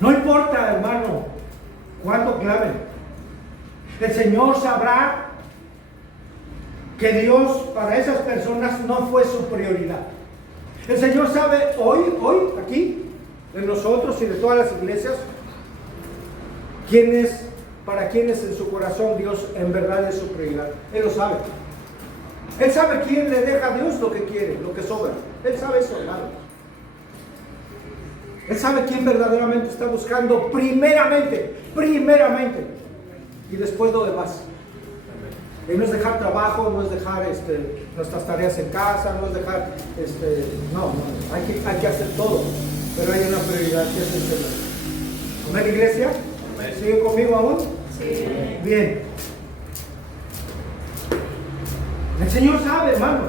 No importa, hermano, cuándo clamen. El Señor sabrá que Dios para esas personas no fue su prioridad. El Señor sabe hoy, aquí, de nosotros y de todas las iglesias, para quienes en su corazón Dios en verdad es su prioridad. Él lo sabe. Él sabe quién le deja a Dios lo que quiere, lo que sobra. Él sabe eso, hermano. Él sabe quién verdaderamente está buscando primeramente, y después lo demás. Y no es dejar trabajo, no es dejar nuestras tareas en casa, no es dejar, no, hay que hacer todo, pero hay una prioridad que es el Señor. ¿Amén, iglesia? Amén. ¿Sigue conmigo aún? Sí. Bien. El Señor sabe, hermano,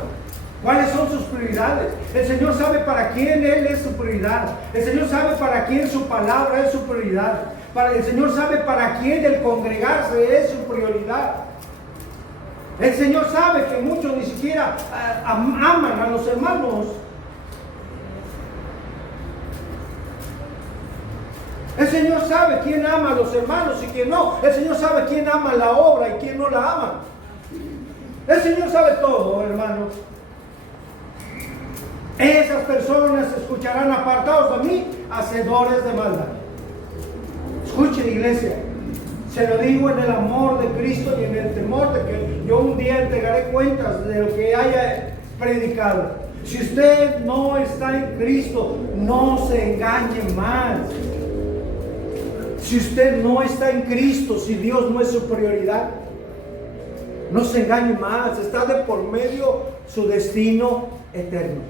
cuáles son sus prioridades. El Señor sabe para quién Él es su prioridad. El Señor sabe para quién su palabra es su prioridad. El Señor sabe para quién el congregarse es su prioridad. El Señor sabe que muchos ni siquiera aman a los hermanos. El Señor sabe quién ama a los hermanos y quién no. El Señor sabe quién ama la obra y quién no la ama. El Señor sabe todo, hermanos. Esas personas escucharán apartados de mí, hacedores de maldad. Escuchen, iglesia. Se lo digo en el amor de Cristo y en el temor de que yo un día entregaré cuentas de lo que haya predicado. Si usted no está en Cristo, no se engañe más. Si usted no está en Cristo, si Dios no es su prioridad, No se engañe más, está de por medio su destino eterno.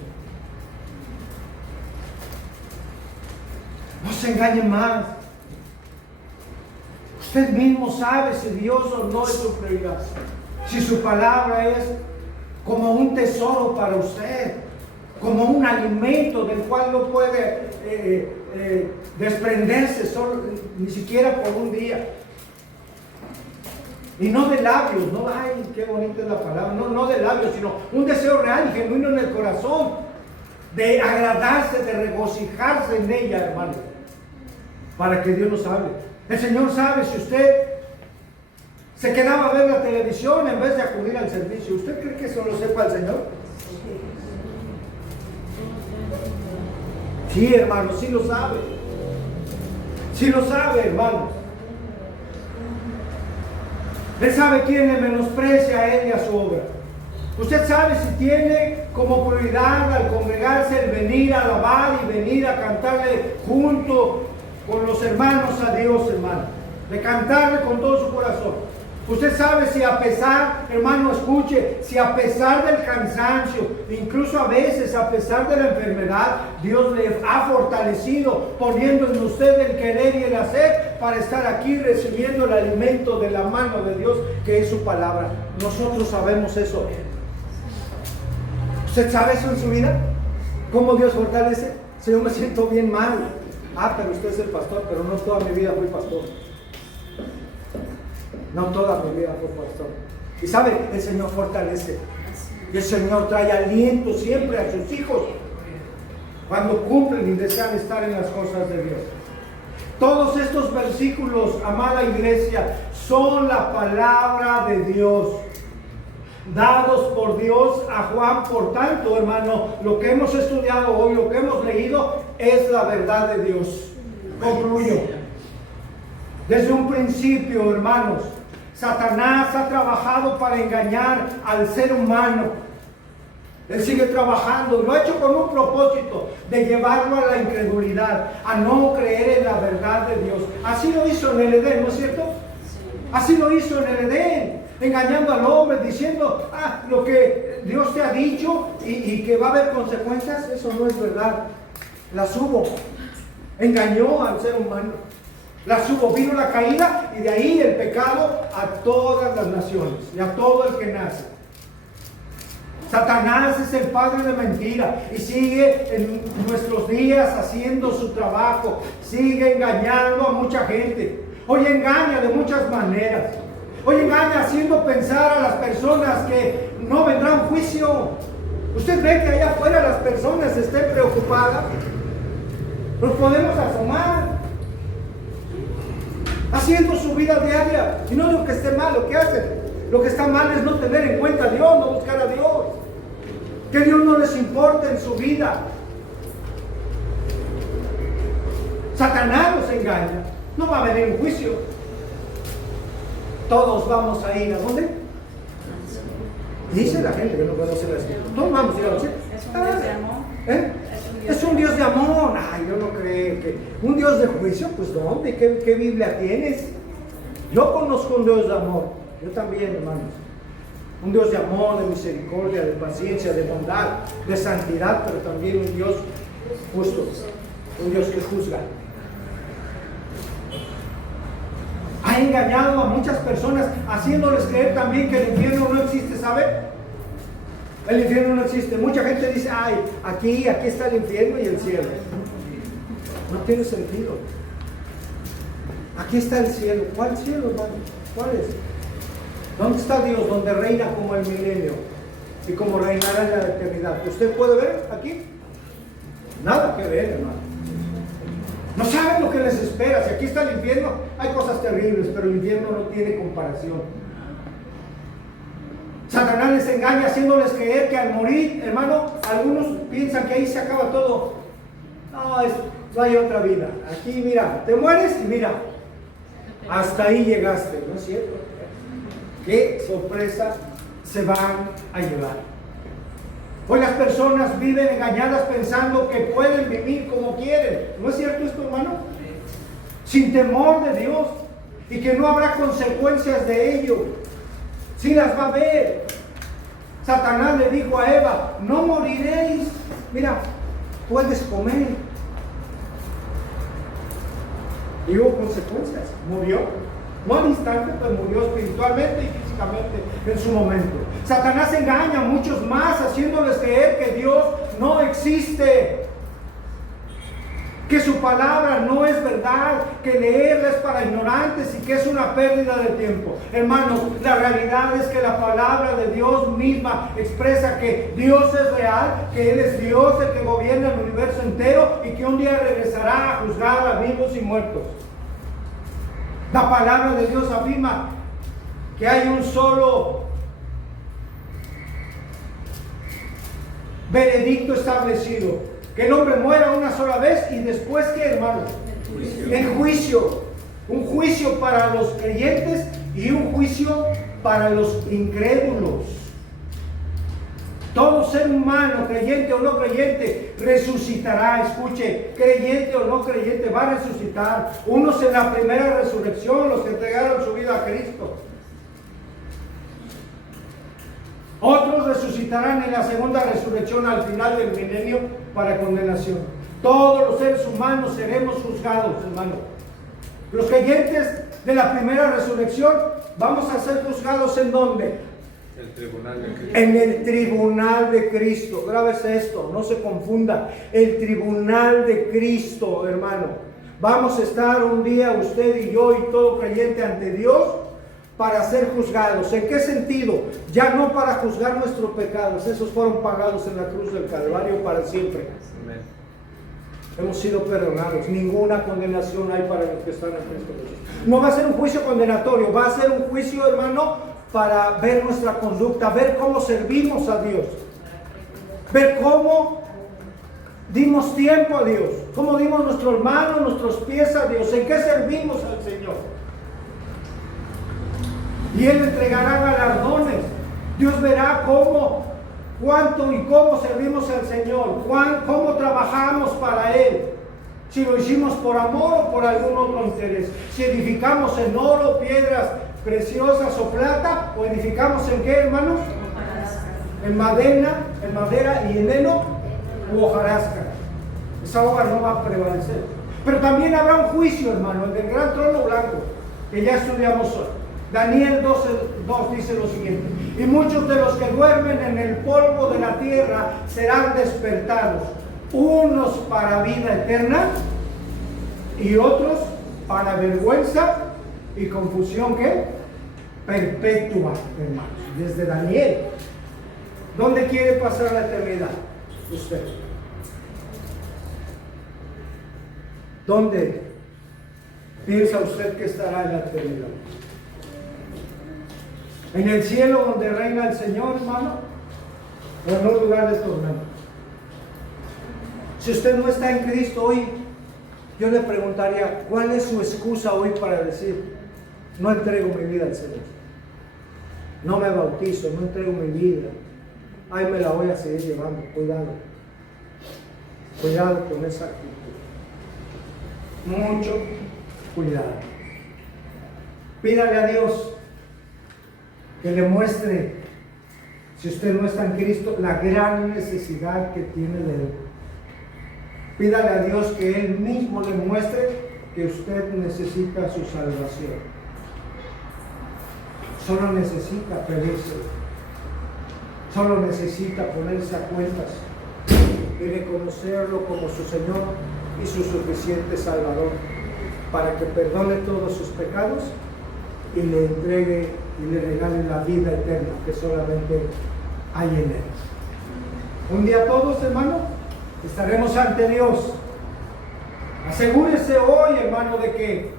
No se engañe más. Usted mismo sabe si Dios o no es su prioridad. Si su palabra es como un tesoro para usted, como un alimento del cual no puede desprenderse ni siquiera por un día. Y no de labios, no, ay, qué bonita es la palabra, no de labios, sino un deseo real y genuino en el corazón, de agradarse, de regocijarse en ella, hermano, para que Dios nos hable. El Señor sabe si usted se quedaba a ver la televisión en vez de acudir al servicio. ¿Usted cree que eso lo sepa el Señor? Sí, hermano, sí lo sabe. Sí lo sabe, hermano. Él sabe quién le menosprecia a Él y a su obra. Usted sabe si tiene como prioridad al congregarse el venir a alabar y venir a cantarle junto con los hermanos a Dios, hermano. De cantarle con todo su corazón. Usted sabe si a pesar, hermano, escuche, si a pesar del cansancio, incluso a veces a pesar de la enfermedad, Dios le ha fortalecido, poniendo en usted el querer y el hacer para estar aquí recibiendo el alimento de la mano de Dios, que es su palabra. Nosotros sabemos eso. ¿Usted sabe eso en su vida? ¿Cómo Dios fortalece? Si yo me siento bien mal. Pero usted es el pastor, pero no toda mi vida fui pastor. No toda mi vida fue pastor. Y sabe, el Señor fortalece. Y el Señor trae aliento siempre a sus hijos cuando cumplen y desean estar en las cosas de Dios. Todos estos versículos, amada iglesia, son la palabra de Dios, dados por Dios a Juan. Por tanto, hermano, lo que hemos estudiado hoy, lo que hemos leído, es la verdad de Dios. Concluyo. Desde un principio, hermanos, Satanás ha trabajado para engañar al ser humano. Él sigue trabajando, lo ha hecho con un propósito de llevarlo a la incredulidad, a no creer en la verdad de Dios. Así lo hizo en el Edén, ¿no es cierto? Así lo hizo en el Edén, engañando al hombre, diciendo, lo que Dios te ha dicho y que va a haber consecuencias, eso no es verdad. Las hubo. Engañó al ser humano. Las hubo, vino la caída y de ahí el pecado a todas las naciones y a todo el que nace. Satanás es el padre de mentira y sigue en nuestros días haciendo su trabajo, sigue engañando a mucha gente. Hoy engaña de muchas maneras. Hoy engaña haciendo pensar a las personas que no vendrá un juicio. ¿Usted ve que allá afuera las personas estén preocupadas? Nos podemos asomar haciendo su vida diaria. Y no digo que esté mal lo que hacen. Lo que está mal es no tener en cuenta a Dios, no buscar a Dios. Que Dios no les importe en su vida. Satanás nos engaña. No va a venir un juicio. Todos vamos a ir ¿a dónde? Dice la gente que no conoce la escritura. Todos vamos a ir a dónde. Es un Dios de amor. Es un Dios de amor. Yo no creo que un Dios de juicio. Pues ¿dónde? ¿Qué Biblia tienes? Yo conozco un Dios de amor. Yo también, hermanos. Un Dios de amor, de misericordia, de paciencia, de bondad, de santidad, pero también un Dios justo, un Dios que juzga. Ha engañado a muchas personas, haciéndoles creer también que el infierno no existe, ¿sabe? El infierno no existe. Mucha gente dice, aquí está el infierno y el cielo. No tiene sentido. Aquí está el cielo. ¿Cuál cielo, hermano? ¿Cuál es? ¿Dónde está Dios? Donde reina como el milenio y como reinará en la eternidad. ¿Usted puede ver aquí? Nada que ver, hermano. No saben lo que les espera. Si aquí está el infierno, hay cosas terribles, pero el infierno no tiene comparación. Satanás les engaña haciéndoles creer que al morir, hermano, algunos piensan que ahí se acaba todo. No hay otra vida. Aquí, mira, te mueres y mira, hasta ahí llegaste, ¿no es cierto? Qué sorpresa se van a llevar. Hoy las personas viven engañadas pensando que pueden vivir como quieren. ¿No es cierto esto, hermano? Sin temor de Dios y que no habrá consecuencias de ello. Sí las va a ver. Satanás le dijo a Eva, no moriréis. Mira, puedes comer. Y hubo consecuencias. Murió. No al instante, pero murió espiritualmente y físicamente en su momento. Satanás engaña a muchos más, haciéndoles creer que Dios no existe, que su palabra no es verdad, que leerla es para ignorantes y que es una pérdida de tiempo. Hermanos, la realidad es que la palabra de Dios misma expresa que Dios es real, que Él es Dios, el que gobierna el universo entero y que un día regresará a juzgar a vivos y muertos. La palabra de Dios afirma que hay un solo veredicto establecido, que el hombre muera una sola vez y después, ¿qué, hermano? El juicio. Un juicio para los creyentes y un juicio para los incrédulos. Todo ser humano, creyente o no creyente, resucitará. Escuche, creyente o no creyente, va a resucitar. Unos en la primera resurrección, los que entregaron su vida a Cristo. Otros resucitarán en la segunda resurrección al final del milenio para condenación. Todos los seres humanos seremos juzgados, hermano. Los creyentes de la primera resurrección vamos a ser juzgados ¿en dónde? El tribunal de Cristo. En el tribunal de Cristo. Grábese esto, no se confunda. El tribunal de Cristo, hermano. Vamos a estar un día usted y yo y todo creyente ante Dios para ser juzgados. ¿En qué sentido? Ya no para juzgar nuestros pecados. Esos fueron pagados en la cruz del Calvario para siempre. Amén. Hemos sido perdonados. Ninguna condenación hay para los que están en Cristo Jesús. No va a ser un juicio condenatorio. Va a ser un juicio, hermano, para ver nuestra conducta, ver cómo servimos a Dios, ver cómo dimos tiempo a Dios, cómo dimos nuestras manos, nuestros pies a Dios, en qué servimos al Señor. Y Él entregará galardones. Dios verá cómo, cuánto y cómo servimos al Señor, cómo trabajamos para Él. Si lo hicimos por amor o por algún otro interés. Si edificamos en oro, piedras preciosas o plata, o edificamos en qué, hermanos? En madera y en heno u hojarasca. Esa obra no va a prevalecer. Pero también habrá un juicio, hermano, el del gran trono blanco, que ya estudiamos hoy. Daniel 12:2 dice lo siguiente: y muchos de los que duermen en el polvo de la tierra serán despertados, unos para vida eterna y otros para vergüenza y confusión, ¿qué? Perpetua, hermanos. Desde Daniel. ¿Dónde quiere pasar la eternidad? Usted. ¿Dónde piensa usted que estará en la eternidad? ¿En el cielo donde reina el Señor, hermano? ¿O en un lugar de tormento? Si usted no está en Cristo hoy, yo le preguntaría, ¿cuál es su excusa hoy para decir, no entrego mi vida al Señor? No me bautizo, no entrego mi vida. Ay, me la voy a seguir llevando. Cuidado. Cuidado con esa actitud. Mucho cuidado. Pídale a Dios que le muestre, si usted no está en Cristo, la gran necesidad que tiene de Él. Pídale a Dios que Él mismo le muestre que usted necesita su salvación. Solo necesita pedirse, solo necesita ponerse a cuentas y reconocerlo como su Señor y su suficiente Salvador, para que perdone todos sus pecados y le entregue y le regale la vida eterna que solamente hay en Él. Un día todos, hermano, estaremos ante Dios. Asegúrese hoy, hermano, de que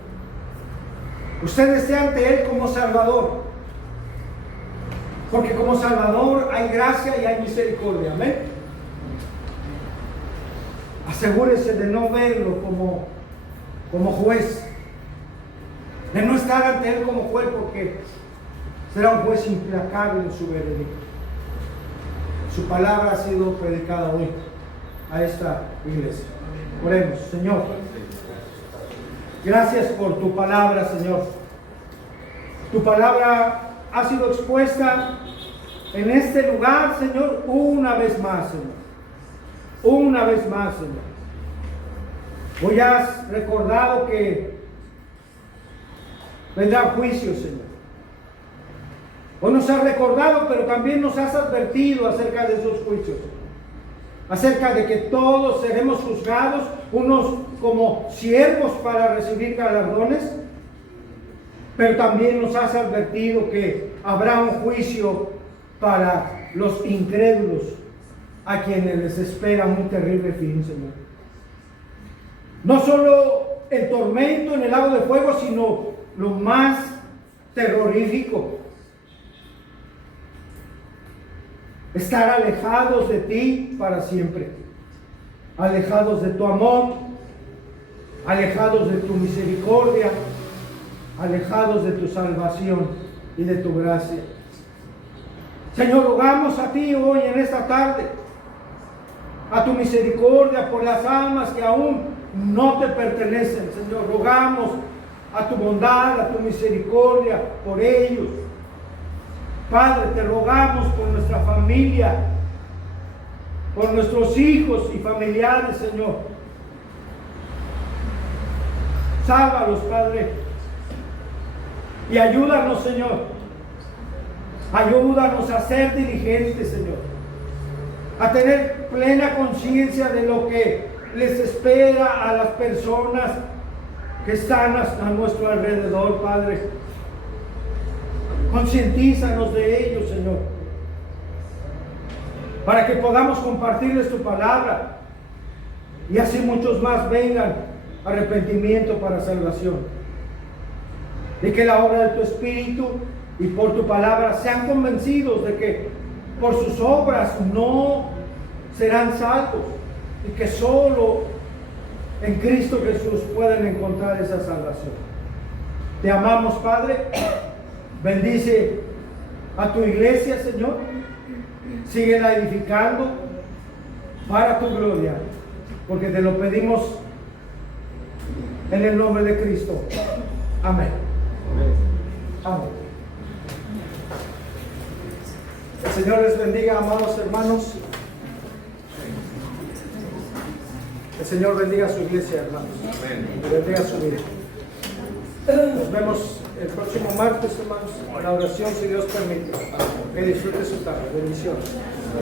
usted esté ante Él como Salvador. Porque como Salvador hay gracia y hay misericordia. Amén. Asegúrese de no verlo como juez. De no estar ante Él como juez, porque será un juez implacable en su veredicto. Su palabra ha sido predicada hoy a esta iglesia. Oremos. Señor, gracias por tu palabra, Señor. Tu palabra ha sido expuesta en este lugar, Señor, una vez más, Señor. Una vez más, Señor. Hoy has recordado que vendrá juicio, Señor. Hoy nos has recordado, pero también nos has advertido acerca de esos juicios. Acerca de que todos seremos juzgados, unos como siervos para recibir galardones, pero también nos has advertido que habrá un juicio para los incrédulos, a quienes les espera un terrible fin, Señor. No solo el tormento en el lago de fuego, sino lo más terrorífico: estar alejados de ti para siempre, alejados de tu amor, alejados de tu misericordia, alejados de tu salvación y de tu gracia. Señor, rogamos a ti hoy en esta tarde, a tu misericordia por las almas que aún no te pertenecen. Señor, rogamos a tu bondad, a tu misericordia por ellos. Padre, te rogamos por nuestra familia, por nuestros hijos y familiares, Señor. Sálvalos, Padre, y ayúdanos, Señor. Ayúdanos a ser diligentes, Señor, a tener plena conciencia de lo que les espera a las personas que están a nuestro alrededor, Padre. Concientízanos de ellos, Señor, para que podamos compartirles tu palabra y así muchos más vengan a arrepentimiento para salvación. Y que la obra de tu Espíritu y por tu palabra sean convencidos de que por sus obras no serán salvos y que solo en Cristo Jesús pueden encontrar esa salvación. Te amamos, Padre. Bendice a tu iglesia, Señor. Síguela edificando para tu gloria, porque te lo pedimos en el nombre de Cristo. Amén. Amén. El Señor les bendiga, amados hermanos. El Señor bendiga a su iglesia, hermanos. Y bendiga su vida. Nos vemos el próximo martes, hermanos, en la oración, si Dios permite. Que disfrute su tarde. Bendiciones.